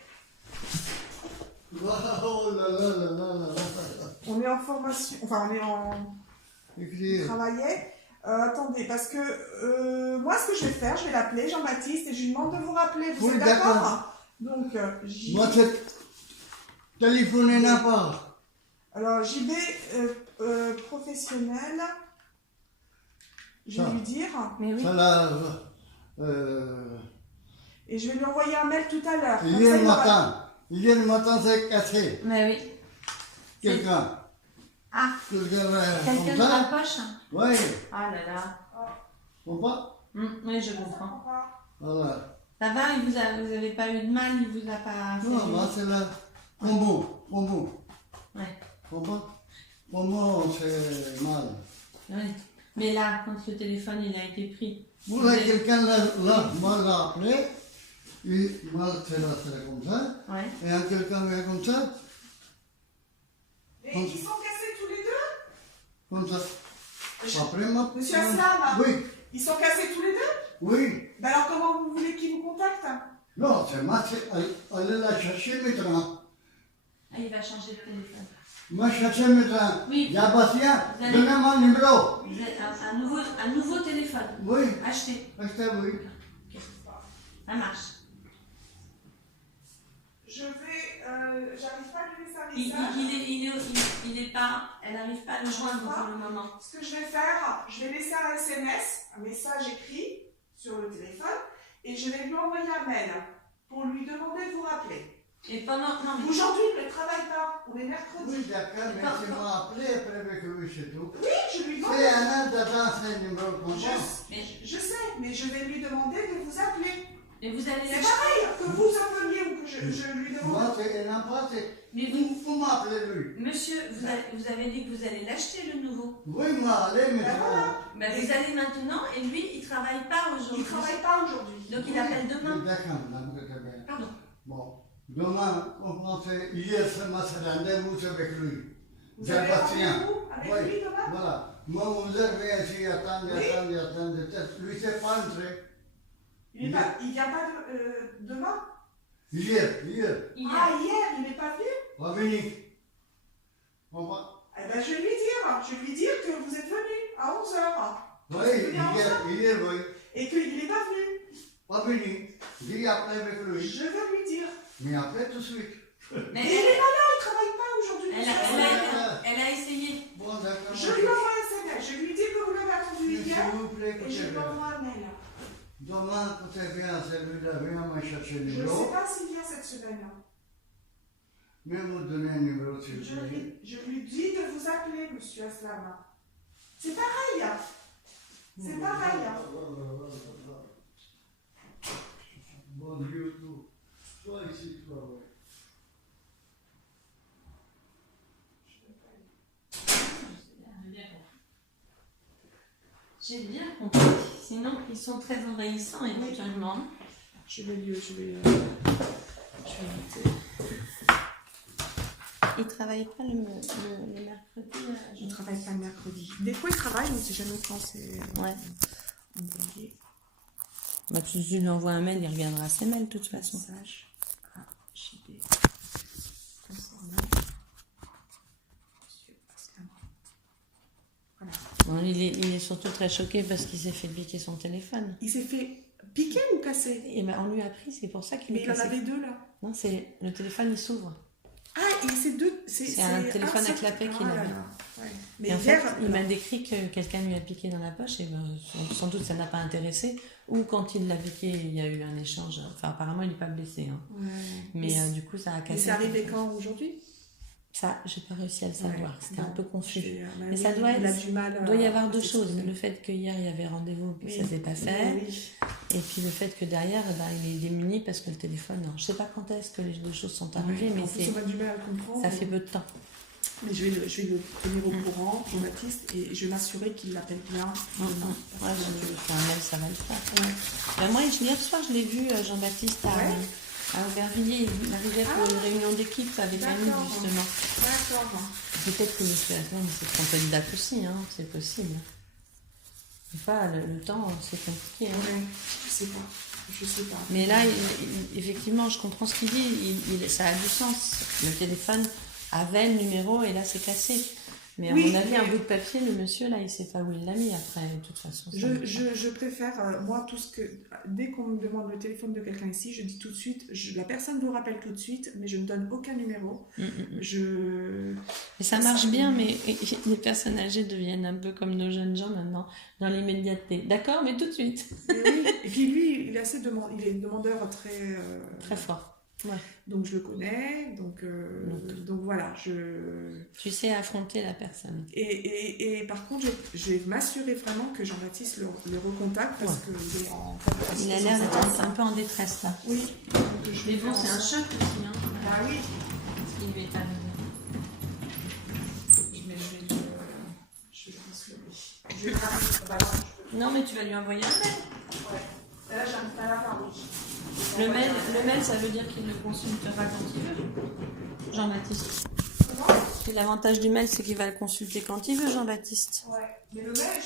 Oh là là là là là là. On est en formation, enfin on est en... On travaillait. Attendez, parce que moi ce que je vais faire, je vais l'appeler Jean-Baptiste et je lui demande de vous rappeler. Vous êtes d'accord? Donc, moi, Téléphonez n'a pas. Alors, JB professionnel. Je vais Ça. lui dire. Mais oui. Ça là, Et je vais lui envoyer un mail tout à l'heure. hier le matin, c'est cassé. Mais oui. Quelqu'un. Ah, Quelqu'un quelqu'un dans la poche? Oui. Ah là là. Comprends? Oui, je comprends. Voilà. Ça va, vous avez pas eu de mal, il vous a pas fait Non, moi, c'est là. Pombo. Ouais. Comprends? Pombo, c'est mal. Oui. Mais là, quand le téléphone il a été pris. Vous là, quelqu'un là, moi l'a appelé. Il m'a fait comme ça. Ouais. Et un quelqu'un vient comme ça. Mais ils sont cassés tous les deux? Comme ça. Après, moi. Monsieur Aslam? Oui. Ils sont cassés tous les deux? Oui. Ben alors comment vous voulez qu'ils vous contactent? Non, c'est moi, allez la chercher maintenant. Ah, il va changer de téléphone. Moi, chercher maintenant. Oui. Il y a Bastien, Vous allez- donnez-moi le numéro. Vous êtes un nouveau téléphone. Oui. Acheté. Achetez, oui. Ça marche. Je vais... j'arrive pas à lui laisser un message. Il est pas... Elle n'arrive pas à le joindre pour le moment. Ce que je vais faire, je vais laisser un SMS, un message écrit sur le téléphone, et je vais lui envoyer un mail pour lui demander de vous rappeler. Et pendant... Non, mais... Aujourd'hui, il ne travaille pas, on est mercredi. Oui, d'accord, mais c'est moi appelé après avec lui, c'est tout. Oui, je lui demande... C'est un an d'avance, c'est un numéro de compte. Je sais, mais je vais lui demander de vous appeler. Mais vous allez C'est l'acheter. pareil, que vous appeliez ou que je lui demande. Moi, c'est un emploi, c'est... Mais Vous m'appelez lui. Monsieur, vous avez dit que vous allez l'acheter le nouveau. Oui, moi, allez, mais Ben voilà. Ben, vous allez maintenant et lui, il travaille pas Il aujourd'hui. ne travaille pas aujourd'hui. Donc il appelle demain. D'accord, madame, très bien. Pardon. Bon, demain, on fait... Hier, c'est ma rendez-vous avec lui. Vous avez Sébastien. rendez-vous avec Oui, lui demain? voilà. Moi, vous avez ici, attendez. Lui, c'est pas entré. Il ne vient pas demain? Hier. Ah, hier, il n'est pas venu? Va venir. On va. Eh ben, je vais lui dire que vous êtes venu à 11h. Oui, hier, oui. Et qu'il n'est pas venu. Va venir. Dis après avec lui. Je vais lui dire. Mais après, tout de suite. Mais Il n'est pas là, il ne travaille pas aujourd'hui. elle a essayé. Bon, d'accord. Je lui envoie un SMS. Je lui dis que vous l'avez attendu hier. S'il vous plaît, Et je écoutez lui bien. envoie un mail. Demain, écoutez bien, celui-là, viens me chercher le Je ne numéro. sais pas s'il vient cette semaine. Mais vous donnez un numéro, s'il vous plaît. Je lui dis de vous appeler, monsieur Aslam. C'est pareil. C'est pareil. Bon Dieu, tout. Sois ici, toi, ouais. J'ai bien compris. Sinon, ils sont très envahissants éventuellement. Je vais noter. Ils ne travaillent pas le mercredi. Je ne travaille pas le mercredi. Des fois, il travaille, mais c'est jamais quand c'est Ouais. envoyé. Bah, si je lui envoie un mail, il reviendra à ses mails de toute façon. Message à JB. Concernant monsieur Aslam. Voilà. Bon, il est surtout très choqué parce qu'il s'est fait piquer son téléphone. Il s'est fait piquer ou casser? Et ben, on lui a pris, c'est pour ça qu'il Mais est il en cassé. avait deux là. Non, c'est le téléphone, il s'ouvre. Ah, et c'est deux. C'est un téléphone à clapet qu'il a. avait. Ouais. Mais Et en fait, hier, il m'a décrit que quelqu'un lui a piqué dans la poche et ben, sans doute ça n'a pas intéressé. Ou quand il l'a piqué, il y a eu un échange. Enfin, apparemment, il n'est pas blessé. Hein. Ouais. Mais du coup, ça a Mais cassé. c'est arrivé quand aujourd'hui? Ça, j'ai pas réussi à le savoir. C'était un peu confus. Mais ça doit il a être- du mal. Il doit y avoir deux choses. Le fait qu'hier, il y avait rendez-vous et que Oui. ça s'est pas fait. Oui. Et puis le fait que derrière, eh ben, il est démuni parce que le téléphone... Non, je sais pas quand est-ce que les deux choses sont arrivées, mais En plus, on a du mal à comprendre. ça fait peu de temps. Mais je vais le tenir au courant, Jean-Baptiste, et je vais m'assurer qu'il l'appelle bien. Ouais, je lui fais un mail, ça va le faire. Ouais. Ben, moi, hier soir, je l'ai vu, Jean-Baptiste, Ouais. à Aubervilliers. Il arrivait pour une réunion d'équipe avec Annie, D'accord. justement. D'accord. Peut-être que monsieur Asman s'est trompé de date aussi, hein, c'est possible. Des fois, le temps, c'est compliqué. Hein. Ouais. Je sais pas. Mais là, effectivement, je comprends ce qu'il dit. Ça a du sens. Le téléphone avait le numéro et là, c'est cassé. Mais à mon avis, un bout de papier, le monsieur, là, il sait pas où il l'a mis après, de toute façon. Je préfère, moi, dès qu'on me demande le téléphone de quelqu'un ici, je dis tout de suite, la personne vous rappelle tout de suite, mais je ne donne aucun numéro. Et ça marche bien, mais les personnes âgées deviennent un peu comme nos jeunes gens maintenant, dans l'immédiateté. D'accord, mais tout de suite. Oui. Et puis lui, il est demandeur très... très fort. Ouais. Donc je le connais, donc voilà. Tu sais affronter la personne. Et par contre, je vais m'assurer vraiment que Jean-Baptiste le recontacte parce qu'il est en... Il a l'air d'être un peu en détresse là. Oui. Mais bon, c'est un choc aussi. Hein. Ah oui. Ce qui lui est arrivé. Je vais non, mais tu vas lui envoyer un mail. Ouais. Là, j'arrive pas à l'avoir, oui. Le mail, ça veut dire qu'il le consultera quand il veut, Jean-Baptiste. Comment ? L'avantage du mail, c'est qu'il va le consulter quand il veut, Jean-Baptiste. Ouais, mais le mail,